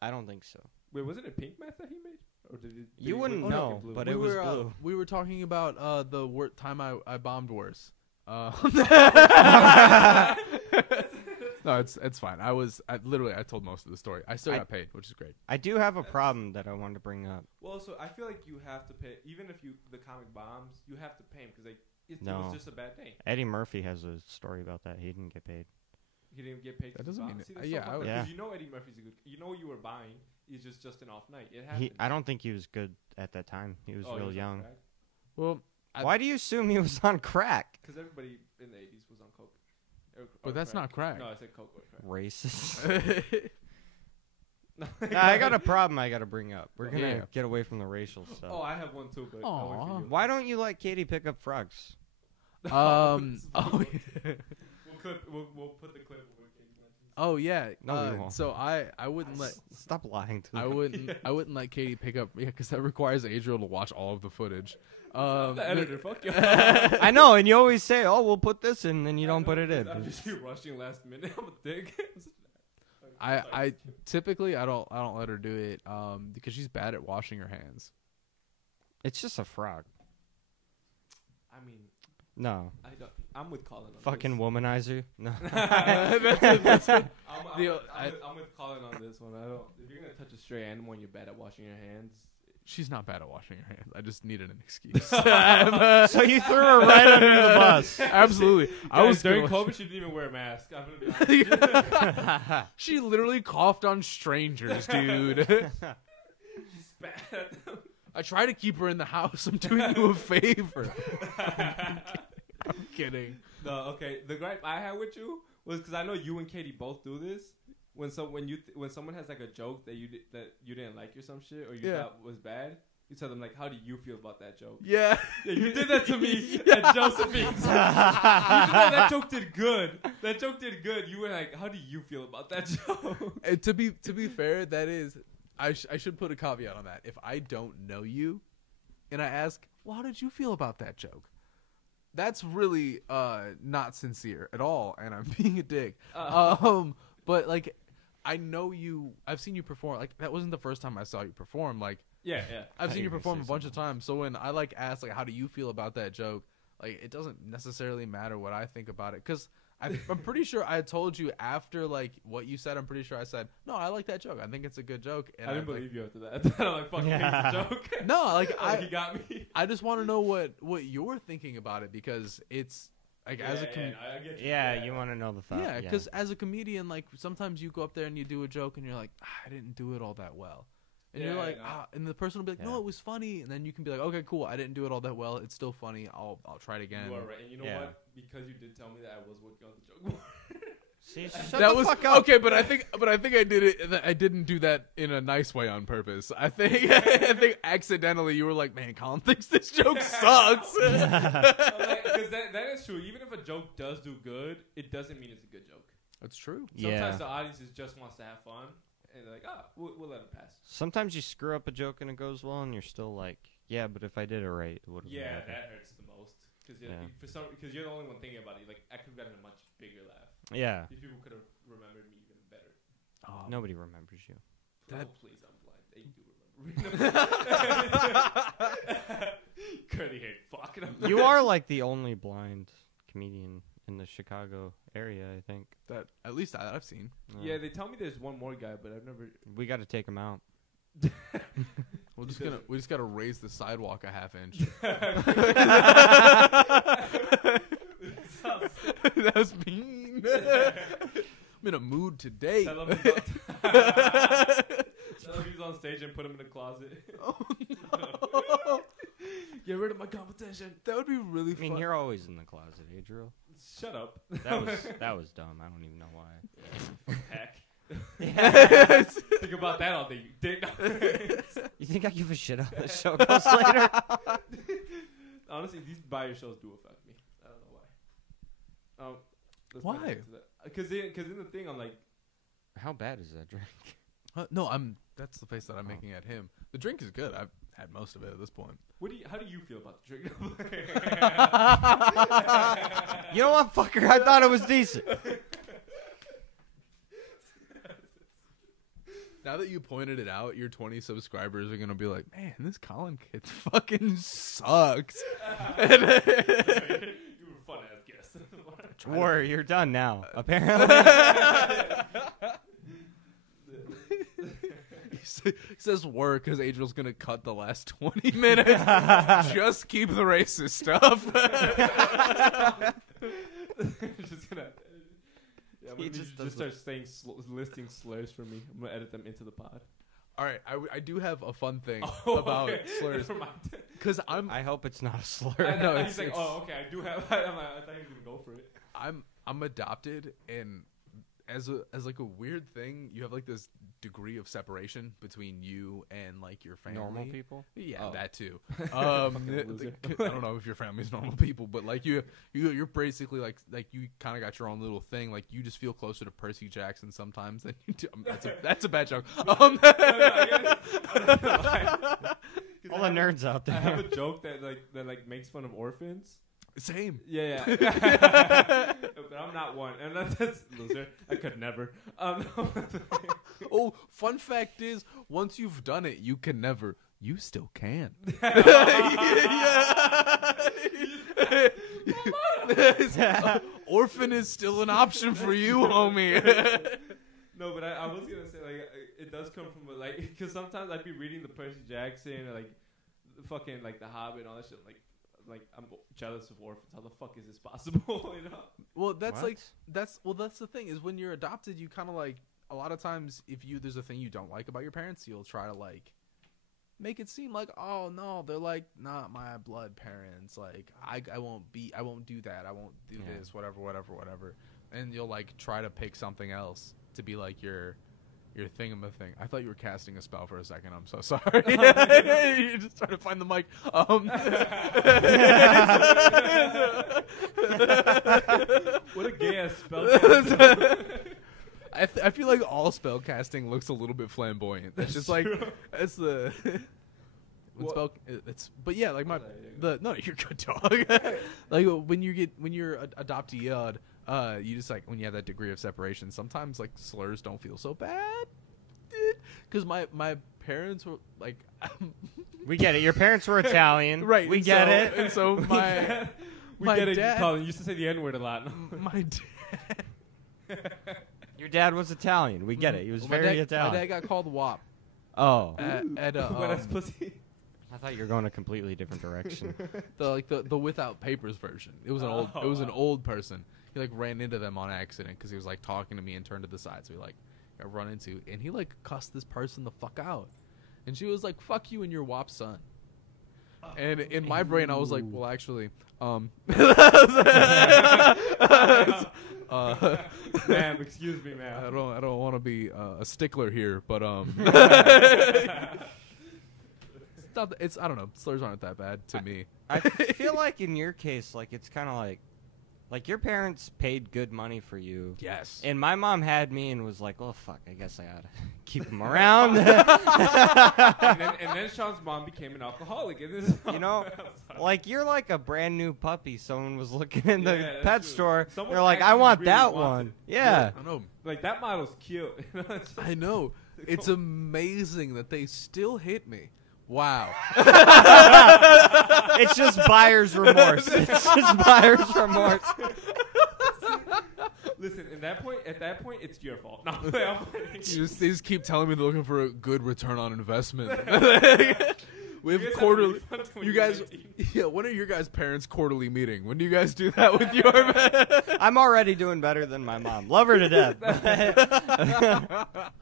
I don't think so. Wait, wasn't it pink meth that he made? Or did You he wouldn't make know, blue? but we it was were blue. we were talking about the time I bombed worse. No, it's fine. I told most of the story. I still got paid, which is great. I do have a problem that I wanted to bring up. Well, so I feel like you have to pay, even if the comic bombs, you have to pay him because like it No. was just a bad thing. Eddie Murphy has a story about that. He didn't get paid. He didn't get paid. That doesn't mean See, it- that's yeah, so I would- Yeah. because you know Eddie Murphy's a good. You know what you were buying. He's just an off night. It happens. I don't think he was good at that time. He was real young. Well, Why do you assume he was on crack? Because everybody in the 80s was on coke. but that's not crack. No, I said coke or crack. Racist. No, Nah, I got a problem I got to bring up. We're going to Yeah. get away from the racial stuff. Oh, I have one too, but I'll wait for Aw. you. Why don't you let Katie pick up frogs? Oh, We'll put the clip where Katie mentions. oh yeah. No, we won't. So I wouldn't let Stop lying to me. I wouldn't let Katie pick up because that requires Adriel to watch all of the footage. I'm the editor. Fuck you. I know, and you always say, "Oh, we'll put this in," and then you don't put it in. I'm just rushing last minute. I'm a dick. I typically I don't let her do it because she's bad at washing her hands. It's just a frog. I mean, No, I'm with Colin on fucking this. womanizer. No. I'm with Colin on this one. If you're gonna touch a stray animal and you're bad at washing your hands, She's not bad at washing her hands. I just needed an excuse. So you threw her right under the bus. Absolutely. I was during gonna- COVID. She didn't even wear a mask. I'm gonna be honest. She literally coughed on strangers, dude. She spat at them. I try to keep her in the house. I'm doing you a favor. I'm kidding. No, okay. The gripe I had with you was because I know you and Katie both do this. When someone has like a joke that you didn't like or some shit or you Yeah. thought was bad, you tell them like, "How do you feel about that joke?" Yeah. Yeah, you did that to me at Josephine's. Even though that joke did good. That joke did good. You were like, "How do you feel about that joke?" And to be fair, that is, I should put a caveat on that. If I don't know you, and I ask, well, how did you feel about that joke? That's really not sincere at all, and I'm being a dick. But like, I know you. I've seen you perform. Like that wasn't the first time I saw you perform. Like Yeah. I've seen you you were perform gonna a say bunch of times. So when I like ask like, how do you feel about that joke? Like it doesn't necessarily matter what I think about it because I'm pretty sure I told you after like what you said. I'm pretty sure I said no. I like that joke. I think it's a good joke. And I didn't like, believe you after that. I'm like, "Fucking Yeah. it's a joke." No, like He got me. I just want to know what you're thinking about it because it's like as a I get you. Yeah, you want to know the thought. yeah, because as a comedian, like sometimes you go up there and you do a joke and you're like, I didn't do it all that well, and Yeah, you're like, I know. and the person will be like, no, Yeah. it was funny, and then you can be like, okay, cool, I didn't do it all that well, it's still funny, I'll try it again. You are right. And you know Yeah. what? Because you did tell me that I was working on the joke more. See, shut That the was fuck up. okay, but I think I did it. I didn't do that in a nice way on purpose. I think accidentally you were like, man, Colin thinks this joke sucks. Because that is true. Even if a joke does do good, it doesn't mean it's a good joke. That's true. Sometimes Yeah. the audience just wants to have fun, and they're like, we'll let it pass. Sometimes you screw up a joke and it goes well, and you're still like, yeah, but if I did it right, it would have Yeah, been better. that hurts the most. Because Yeah. because you're the only one thinking about it. Like, I could have gotten a much bigger laugh. Yeah. These people could have remembered me even better. Nobody remembers you. Oh, please, I'm blind. They do remember me. Curly haired fuck. You are like the only blind comedian in the Chicago area, I think. That at least I've seen. Yeah, they tell me there's one more guy, but I've never. We got to take him out. We just gotta raise the sidewalk a half inch. That was mean. I'm in a mood today. Tell him he's on stage and put him in the closet. Oh, no. Get rid of my competition. That would be really fun. I mean, you're always in the closet, Adriel. Shut up. That was dumb. I don't even know why. Heck. Yeah. Think about that all day, you dick. You think I give a shit how the show goes later? Honestly, these buyer shows do affect me. I don't know why. Why? Because in the thing, I'm like, How bad is that drink? No, that's the face that I'm making at him. The drink is good. I've had most of it at this point. how do you feel about the drink? You know what, fucker? I thought it was decent. Now that you pointed it out, your 20 subscribers are going to be like, man, this Colin kid fucking sucks. You were a fun-ass guest. War, you're done now, apparently. He says work because Adriel's going to cut the last 20 minutes. Just keep the racist stuff. Just gonna... Yeah, He just start saying listing slurs for me. I'm gonna edit them into the pod. All right, I do have a fun thing Oh, about okay. slurs because I hope it's not a slur. No, he's like, oh, okay, I do have. I thought he was gonna go for it. I'm adopted, and as like a weird thing, you have like this degree of separation between you and like your family. Normal people? Yeah, Oh. that too. Loser. I don't know if your family's normal people, but like you're basically like you kind of got your own little thing. Like you just feel closer to Percy Jackson sometimes than you do. That's a bad joke. All the nerds out I there. have a joke that makes fun of orphans. Same. Yeah. But I'm not one, and that's loser. I could never. Oh, fun fact is, once you've done it, you can never. You still can. Orphan is still an option for you, homie. No, but I was gonna say like it does come from like because sometimes I'd be reading the Percy Jackson or like fucking like the Hobbit and all that shit like I'm jealous of orphans. How the fuck is this possible? You know? Well, that's What? that's the thing is when you're adopted, you kind of like a lot of times if there's a thing you don't like about your parents, you'll try to like make it seem like, oh no, they're like not my blood parents. Like I won't do that. I won't do this. Whatever. And you'll like try to pick something else to be like your thingamathing. I thought you were casting a spell for a second. I'm so sorry. You just trying to find the mic. What a gay ass spell. I feel like all spell casting looks a little bit flamboyant. It's just like it's the but yeah, like no, you're good, dog. Like when you're adopted, you just like when you have that degree of separation. Sometimes like slurs don't feel so bad because my parents were like, We get it. Your parents were Italian. right? We and get so- it. And so my dad, Colin used to say the N-word a lot. my dad. Your dad was Italian. We get it. He was very Italian. My dad got called WAP Oh. at Wet ass pussy. I thought you were going a completely different direction. the without papers version. It was an old person. He like ran into them on accident because he was like talking to me and turned to the side. So he like got run into and he like cussed this person the fuck out, and she was like, "Fuck you and your WAP son." And in my brain, I was like, "Well, actually, Ma'am, excuse me, ma'am. I don't want to be a stickler here, but it's I don't know. Slurs aren't that bad to me. I feel like in your case, like it's kind of like your parents paid good money for you. Yes. And my mom had me and was like, "Well, fuck, I guess I gotta keep him around." and then Sean's mom became an alcoholic. And this You know, like you're like a brand new puppy. Someone was looking in the Yeah, that's pet true. store. Someone They're like, "I actually want really that wanted one." it. Yeah. I know. like that model's cute. I know. It's amazing that they still hit me. Wow. It's just buyer's remorse. It's just buyer's remorse. Listen, at that point, it's your fault. No, they They just keep telling me they're looking for a good return on investment. We have You guys have quarterly. a refund when You you're guys, 18. yeah. When are your guys' parents' quarterly meeting? When do you guys do that with your? I'm already doing better than my mom. Love her to death.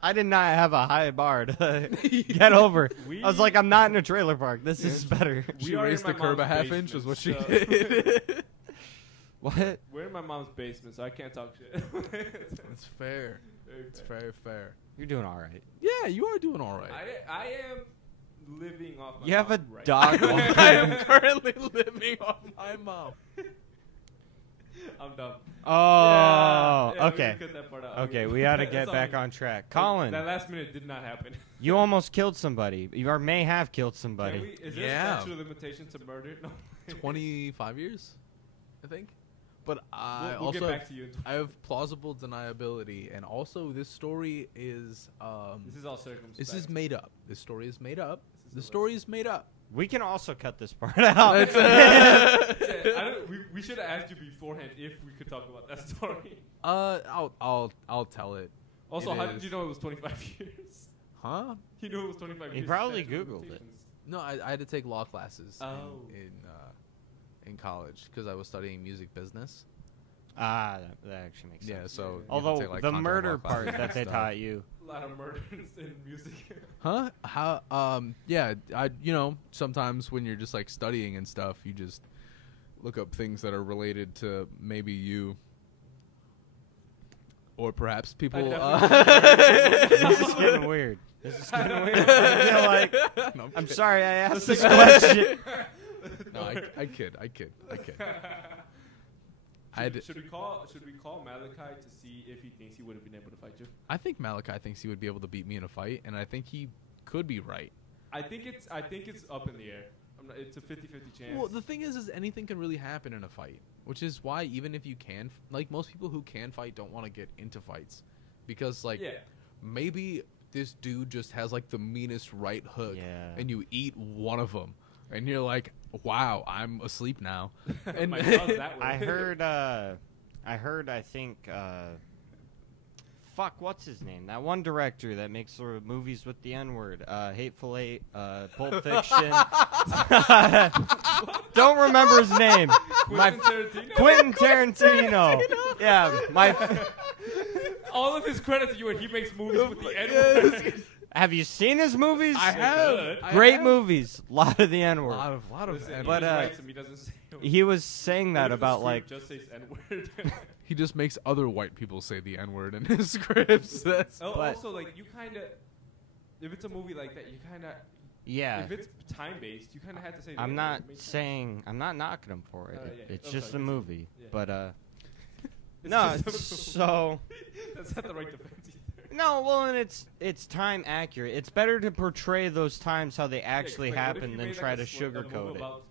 I did not have a high bar to get over. I was like, I'm not in a trailer park. This is better. She We are in raised my the curb a mom's half inch, is what she basement, did. What? We're in my mom's basement, so I can't talk shit. It's fair. It's very fair. You're doing all right. Yeah, you are doing all right. I am living off my You have a mom right dog. now. I am currently living off my mom. I'm dumb. Oh, Yeah, okay. We can cut that part out. Okay, we got to That's get all back we- on track. Colin, That last minute did not happen. you almost killed somebody. You or may have killed Can somebody. we, is there Yeah. a statute of limitations to murder? No. 25 years, I think. But I We'll get also back to you. I have plausible deniability, and also this story is This is all circumspect. this is made up. This story is made up. This is The a story is made up. We can also cut this part out. We should have asked you beforehand if we could talk about that story. I'll tell it. Also, It how is. did you know it was 25 years? Huh? You knew it was 25 He years. probably statute of Googled it. limitations. No, I had to take law classes Oh. in college because I was studying music business. That actually makes sense. Yeah, so you have to Although take, like, the content murder law part classes that and they stuff. taught you. A lot of murders in music. Huh? How? Yeah. Sometimes when you're just like studying and stuff, you just look up things that are related to maybe you, or perhaps people. This is getting weird. This is getting weird. I feel like No, I'm sorry I asked this question. No, I kid. Should we call Malachi to see if he thinks he would have been able to fight you? I think Malachi thinks he would be able to beat me in a fight, and I think he could be right. I think it's up in the air. It's a 50-50 chance. Well, the thing is anything can really happen in a fight, which is why even if you can, like most people who can fight don't want to get into fights, because like maybe this dude just has like the meanest right hook, Yeah. and you eat one of them, and you're like, wow, I'm asleep now. And My jaw's that way. I think fuck, what's his name? That one director that makes sort of movies with the N-word. Hateful Eight, Pulp Fiction. Don't remember his name. Quentin Tarantino. Yeah, all of his credit to you, and he makes movies with the N-word. Have you seen his movies? I have. Great movies. A lot of the N-word. lot of Listen, But, he writes them, he doesn't say He was saying that What if the about script like just says N-word. he just makes other white people say the N-word in his scripts. That's But- Also, like you kind of, if it's a movie like that, you kind of, yeah. if it's time based, you kind of have to say. the I'm N-word. not It makes sense. saying I'm not knocking him for it. Yeah. It's Oh, just sorry, a continue. movie. Yeah. But It's no, just a movie. so That's not the right defense either. no, well, and it's time accurate. It's better to portray those times how they actually Like, what if happen you than made, try like, to a movie sugarcoat it. about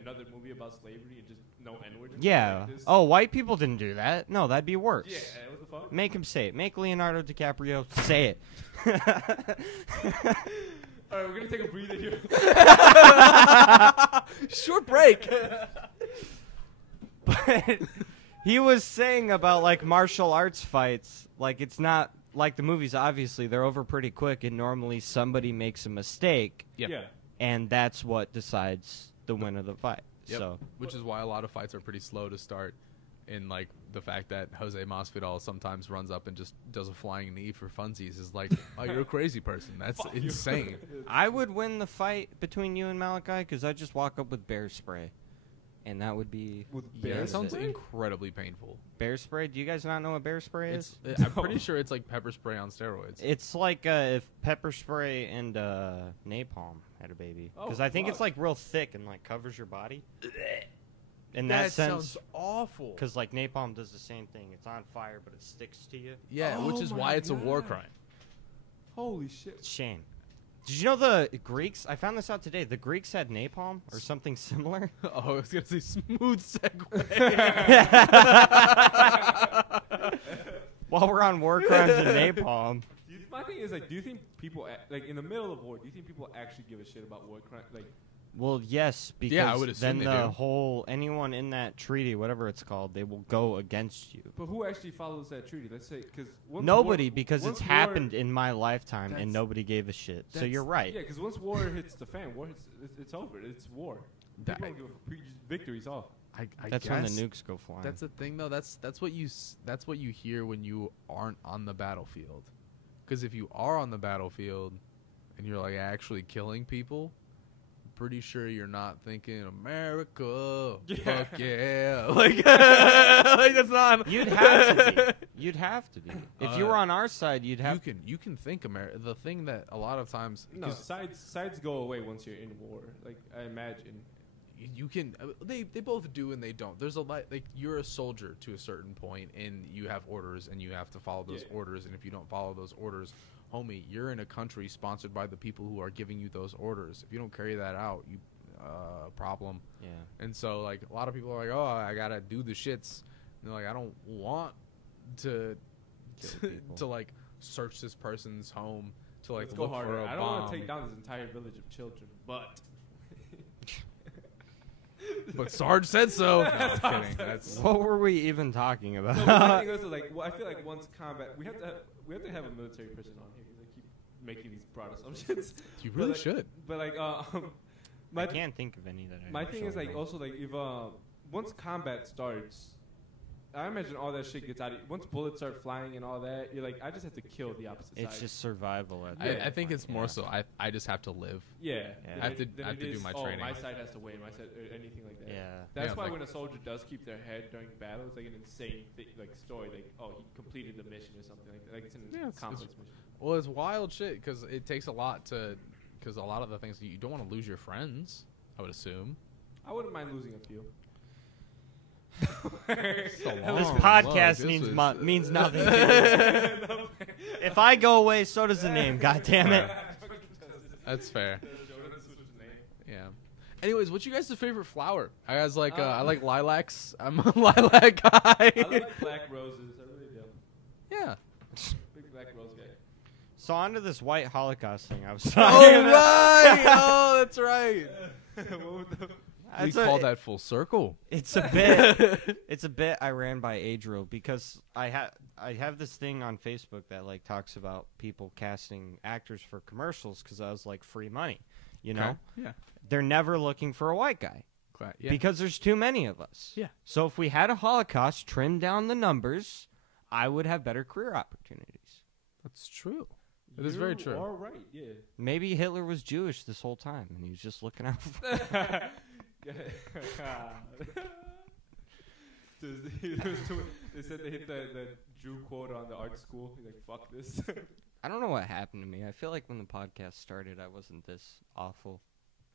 another movie about slavery and just no N-word? Yeah. Like this? Oh, white people didn't do that. No, that'd be worse. Yeah. What the fuck? Make him say it. Make Leonardo DiCaprio say it. All right, we're gonna take a breather here. short break. But he was saying about like martial arts fights, like it's not like the movies. Obviously, they're over pretty quick, and normally somebody makes a mistake, Yep. Yeah. and that's what decides the win of the fight. Yep. So Which is why a lot of fights are pretty slow to start. And like the fact that Jose Masvidal sometimes runs up and just does a flying knee for funsies is like, oh, you're a crazy person. That's Fuck you. insane. I would win the fight between you and Malachi because I'd just walk up with bear spray, and that would be With the bear end That of sounds it. incredibly painful. Bear spray. Do you guys not know what bear spray is? It's, I'm pretty sure it's like pepper spray on steroids. It's like if pepper spray and napalm had a baby. Oh, Because I think it's fuck. like real thick and like covers your body. In that sense, sounds awful. because like napalm does the same thing. It's on fire, but it sticks to you. Yeah, which Oh is my why it's a war God. crime. Holy shit. It's shame. Did you know the Greeks? I found this out today. The Greeks had napalm or something similar. Oh, I was gonna say smooth segue. While we're on war crimes and napalm, My thing is, like, do you think people, like, in the middle of war, do you think people actually give a shit about war crime? Like, Well, yes, because Yeah, I would assume then they the do. whole anyone in that treaty, whatever it's called, they will go against you. But who actually follows that treaty? Let's say because Nobody, because it's happened in my lifetime and That's- nobody gave a shit. So you're right. Yeah, because once war hits the fan, it's over. It's war. That- People don't give victories off. I That's guess when the nukes go flying. that's the thing, though. That's what you hear when you aren't on the battlefield. Because if you are on the battlefield and you're like actually killing people, I'm pretty sure you're not thinking America. Fuck yeah. Like that's not. You'd have to be. You'd have to be. If you were on our side, you'd have. You can think America. The thing that a lot of times No, sides go away once you're in war. Like I imagine. you can they both do and they don't. There's a lot, like, you're a soldier to a certain point and you have orders and you have to follow those orders, and if you don't follow those orders, homie, you're in a country sponsored by the people who are giving you those orders. If you don't carry that out, you problem. Yeah. And so, like, a lot of people are like, oh, I gotta do the shits, and they're like, I don't want to to like search this person's home to like Let's go look harder. for a I don't bomb. want to take down this entire village of children, but But Sarge said so. No, I'm kidding. That's What were we even talking about? no, but I think also like I feel like once combat, we have to have a military person on here. They keep making these broad assumptions. you really But, like, should. But like, I my can't think of any that I my thing is actually like know. also like if once combat starts, I imagine all that shit gets out of once bullets start flying and all that. You're like, I just have to kill the opposite side. It's just survival at Yeah. that I think point, it's more so I just have to live. yeah. Yeah. I have to- Then I have it to do is, my oh, training. my side has to win. My side or anything like that. Yeah. That's Yeah, why like- when a soldier does keep their head during battle, it's like an insane like story. Like, oh, he completed the mission or something like that. Like it's an Yeah, it's- complex mission. Well, it's wild shit because it takes a lot to, because a lot of the things you don't want to lose your friends. I would assume. I wouldn't mind losing a few. This long podcast this means was- means nothing to you. If I go away, so does the name. God damn it. That's fair. Yeah. Anyways, what's you guys' favorite flower? I guys like I like lilacs. I'm a lilac guy. I like black roses. I really do. Yeah. Big black rose guy. So on to this white Holocaust thing I was Oh talking about. right. Oh, that's right. We It's a- call that full circle. It's a bit. It's a bit I ran by Adriel because I have this thing on Facebook that like talks about people casting actors for commercials because I was like free money, you know. Okay. Yeah. They're never looking for a white guy Yeah. because there's too many of us. Yeah. So if we had a Holocaust, trim down the numbers, I would have better career opportunities. That's true. It is very true. You are right. Yeah. Maybe Hitler was Jewish this whole time and he was just looking out for. They said they hit the Jew quote on the art school. He's like, fuck this. I don't know what happened to me. I feel like when the podcast started, I wasn't this awful.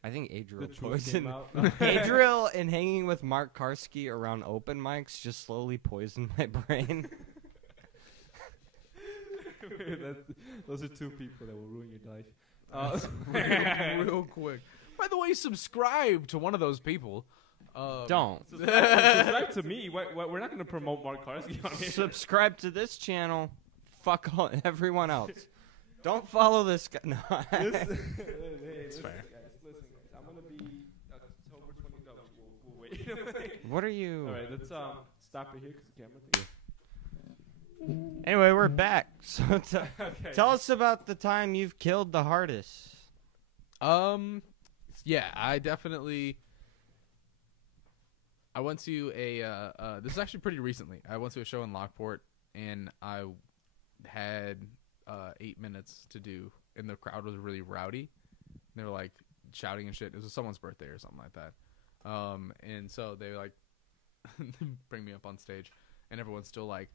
I think Adriel The truth came poisoned. out. Adriel and hanging with Mark Karski around open mics just slowly poisoned my brain. Those are two people that will ruin your life. real quick. By the way, subscribe to one of those people. Don't. Subscribe to me. We're not going to promote Mark Karski on here. Subscribe to this channel. Fuck everyone else. Don't follow this guy. No. It's fair. Listen, guys. I'm going to be October 20th. We'll wait. What are you? All right, let's stop it here because the camera thing. Anyway, we're back. So Okay. tell us about the time you've killed the hardest. Yeah, I definitely. I went to a. This is actually pretty recently. I went to a show in Lockport, and I had 8 minutes to do, and the crowd was really rowdy. They were like shouting and shit. It was someone's birthday or something like that. And so they like bring me up on stage, and everyone's still like.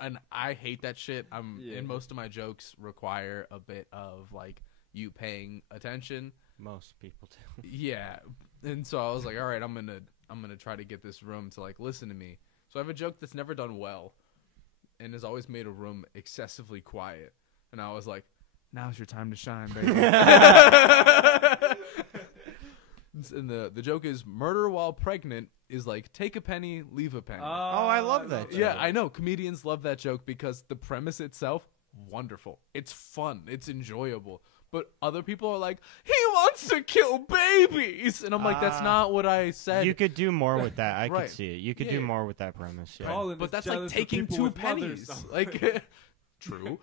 And I hate that shit. And most of my jokes require a bit of like you paying attention. Most people do. Yeah. And so I was like, all right, I'm gonna try to get this room to like listen to me. So I have a joke that's never done well and has always made a room excessively quiet. And I was like, now's your time to shine, baby. And the joke is murder while pregnant is like take a penny, leave a penny. Oh, I love that joke. Yeah, I know. Comedians love that joke because the premise itself, wonderful. It's fun. It's enjoyable. But other people are like, he wants to kill babies, and I'm like, that's not what I said. You could do more with that. I Right. could see it. You could Yeah, do yeah. more with that premise. Yeah. Colin But is that's like jealous of taking people 2 with mothers. pennies. Like, true.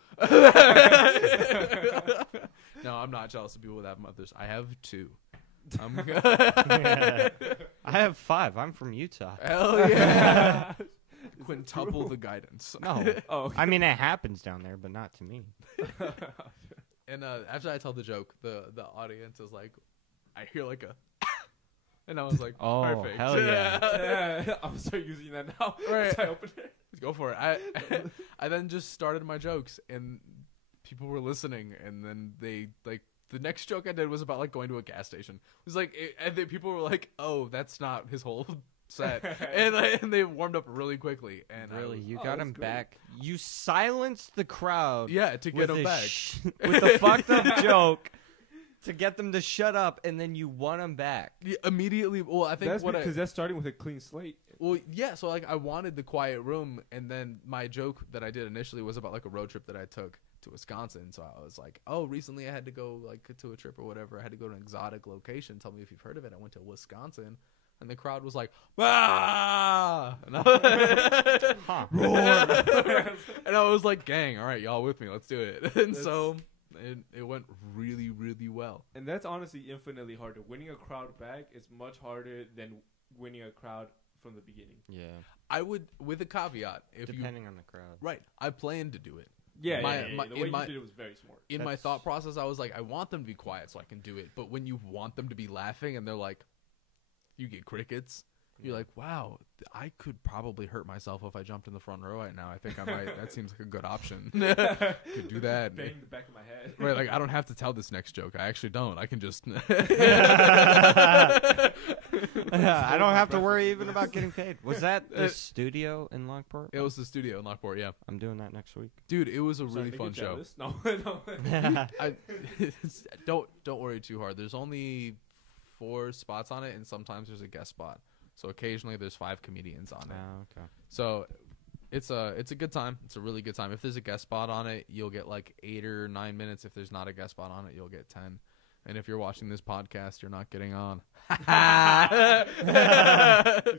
No, I'm not jealous of people that have mothers. I have 2. I have 5. I'm from Utah. Hell yeah. Quintuple the guidance. No. Oh, I mean, it happens down there, but not to me. And after I tell the joke, the audience is like, I hear like a, and I was like, Oh, perfect. hell yeah. yeah, I'm start using that now. Right. So I open it. Go for it. I then just started my jokes, and people were listening, and then they like the next joke I did was about like going to a gas station. It was like, and then people were like, "Oh, that's not his whole set," and they warmed up really quickly. And Really, you Oh, got that's him great. back. You silenced the crowd. yeah, to get with him a back. with a fucked up joke to get them to shut up, and then you won them back. Yeah, immediately. Well, I think That's what because that's starting with a clean slate. well, yeah. So like, I wanted the quiet room, and then my joke that I did initially was about like a road trip that I took to Wisconsin. So I was like, oh, recently I had to go like to a trip or whatever. I had to go to an exotic location. Tell me if you've heard of it. I went to Wisconsin. And the crowd was like, ah! And Huh. and I was like, gang, all right, y'all with me. Let's do it. And That's- so it went really, really well. And that's honestly infinitely harder. Winning a crowd back is much harder than winning a crowd from the beginning. Yeah. I would, with a caveat, if you, Depending on the crowd. right, I planned to do it. Yeah, My- yeah. my- The in way my- you did it was very smart. In my That's- thought process, I was like, I want them to be quiet so I can do it. But when you want them to be laughing and they're like, you get crickets, you're like, wow, I could probably hurt myself if I jumped in the front row right now. I think I might. That seems like a good option. Could do that. Bang the back of my head. Right, like I don't have to tell this next joke. I actually don't. I can just. I don't have to worry even about getting paid. Was that the studio in Lockport? It was the studio in Lockport. Yeah, I'm doing that next week. dude, it was a Sorry, really they fun get show. jealous. No, no. I don't worry too hard. There's only 4 spots on it, and sometimes there's a guest spot. So occasionally there's 5 comedians on it. Oh, okay. So it's a good time. It's a really good time. If there's a guest spot on it, you'll get like 8 or 9 minutes. If there's not a guest spot on it, you'll get 10. And if you're watching this podcast, you're not getting on. You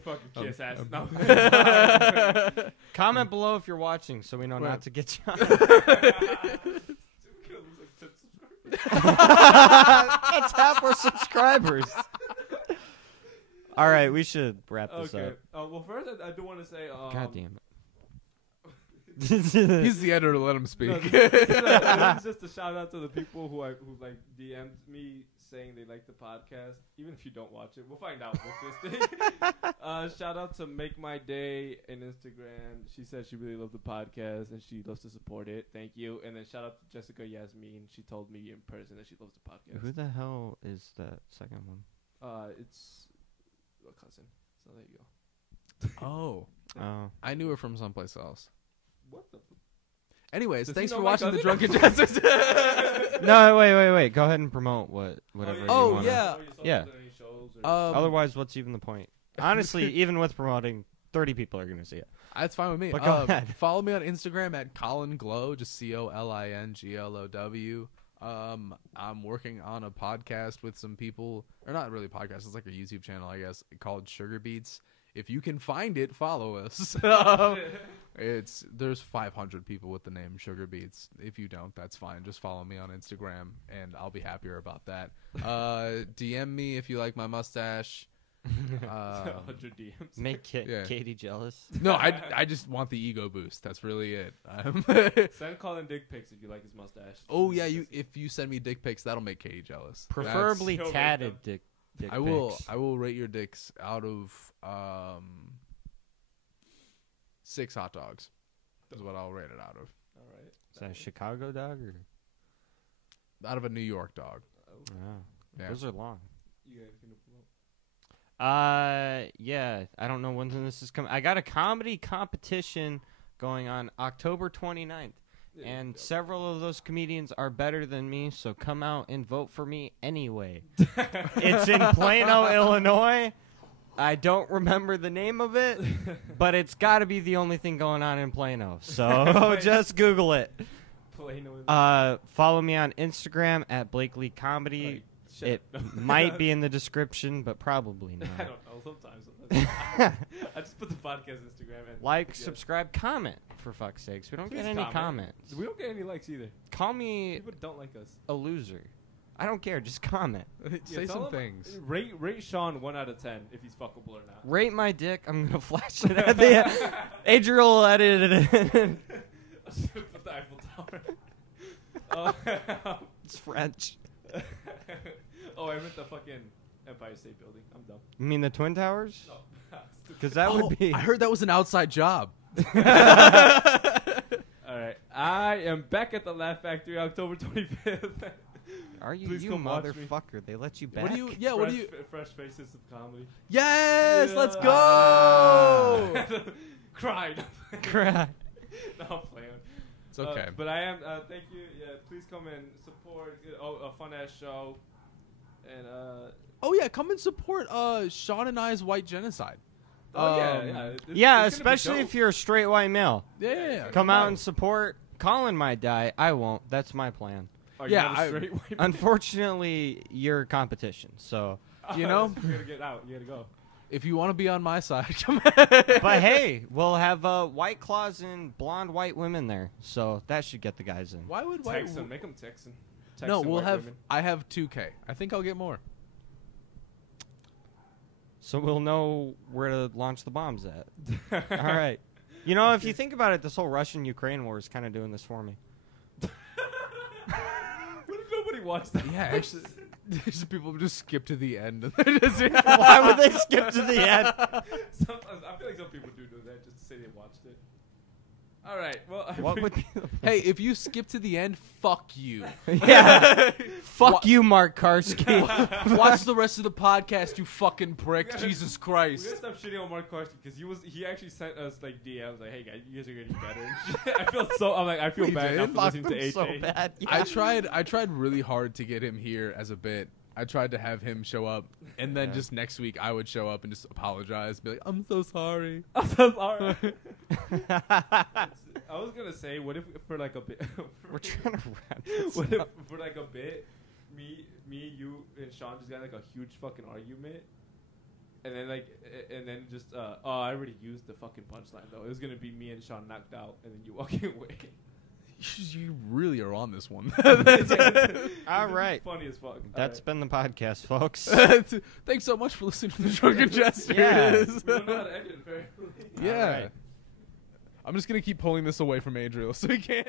fucking kiss ass. No. Comment below if you're watching so we know Right. not to get you on. That's half our subscribers. All right, we should wrap this Okay. up. Well, first I do want to say. God damn it. He's the editor. Let him speak. No, this is just a shout out to the people who like DM'd me saying they like the podcast. Even if you don't watch it, we'll find out with this thing. Shout out to Make My Day on Instagram. She said she really loved the podcast and she loves to support it. Thank you. And then shout out to Jessica Yasmin. She told me in person that she loves the podcast. Who the hell is that second one? It's a cousin. So there you go. Oh, Oh. I knew her from someplace else. What the? Anyways, Does he thanks know for my watching the cousin? Drunken Jesters. No, wait. Go ahead and promote whatever you Oh, wanna. yeah. Yeah. Um, Otherwise, what's even the point? Honestly, even with promoting, 30 people are going to see it. That's fine with me. But go ahead. Follow me on Instagram at Colin Glow, just COLINGLOW. I'm working on a podcast with some people, or not really a podcast. It's like a YouTube channel, I guess, called Sugar Beats. If you can find it, follow us. There's 500 people with the name Sugar Beats. If you don't, that's fine. Just follow me on Instagram, and I'll be happier about that. DM me if you like my mustache. 100 DMs. Make Yeah. Katie jealous. No, I just want the ego boost. That's really it. Send Colin dick pics if you like his mustache. Oh yeah, if you send me dick pics, that'll make Katie jealous. Preferably He'll rate tatted them. dick I will. pics. I will rate your dicks out of 6 hot dogs. Is what I'll rate it out of. All right. Is that a Chicago dog or? Out of a New York dog. Oh, Yeah. those are long. You got anything to promote? Yeah. I don't know when this is coming. I got a comedy competition going on October 29th. Yeah, And yeah. several of those comedians are better than me, so come out and vote for me anyway. It's in Plano, Illinois. I don't remember the name of it, but it's got to be the only thing going on in Plano. So just Google it. Follow me on Instagram at Blakely Comedy. It might be in the description, but probably not. I don't know. Sometimes. I just put the podcast Instagram and Like, subscribe, comment, for fuck's sakes. We don't Please get any comment. comments. We don't get any likes either. Call me People don't like us. a loser. I don't care. Just comment. Say tell some him- things. Rate Sean 1 out of 10 if he's fuckable or not. Rate my dick. I'm going to flash it at the end. Adriel will edit it in. I should have put the Eiffel Tower. It's French. Oh, I meant the fucking Empire State Building. I'm dumb. You mean the Twin Towers? No. Because that would be... I heard that was an outside job. All right. I am back at the Laugh Factory October 25th. Are you, Please you come watch me. motherfucker? They let you back? What do you? Yeah. What do you? Fresh Faces of Comedy. Yes. Yeah. Let's go. Cried. Cry. No, I'm playing. It's okay. But I am. Thank you. Yeah. Please come and support. A fun ass show. And Oh yeah, come and support Sean and I's white genocide. Yeah, especially if you're a straight white male. Yeah. Come out and support. Colin might die. I won't. That's my plan. Unfortunately, you're competition. So, you know, you gotta get out. You gotta go. if you want to be on my side, but hey, we'll have White Claws and blonde white women there. So that should get the guys in. Why would white? Texan, make them Texan. No, Texan we'll white have. women. I have 2K. I think I'll get more. So we'll know where to launch the bombs at. All right. You know, if you think about it, this whole Russian-Ukraine war is kind of doing this for me. What if nobody watched that? Yeah, actually, there's people who just skip to the end. Why would they skip to the end? Sometimes I feel like some people do that just to say they watched it. All right. Well, What would be Hey, if you skip to the end, fuck you. Yeah. Fuck you, Mark Karski. Watch the rest of the podcast, you fucking prick. Jesus we Christ. gotta stop shitting on Mark Karski because he actually sent us like DMs like, hey guys, you guys are getting better. And shit. I feel We bad did? after listening to AJ. so bad. Yeah. I tried really hard to get him here as a bit. I tried to have him show up, and then just next week I would show up and just apologize, be like, "I'm so sorry." I'm so sorry. I was gonna say, what if for like a bit? We're trying to wrap this What if up. for like a bit, me, you, and Sean just got like a huge fucking argument, and then just I already used the fucking punchline though. It was gonna be me and Sean knocked out, and then you walking away. You really are on this one. All right. Funny as fuck. That's been the podcast, folks. Thanks so much for listening to the Drunken Jesters. Yeah. We don't know how to end it, apparently. Yeah. All right. I'm just gonna keep pulling this away from Adriel so he can't.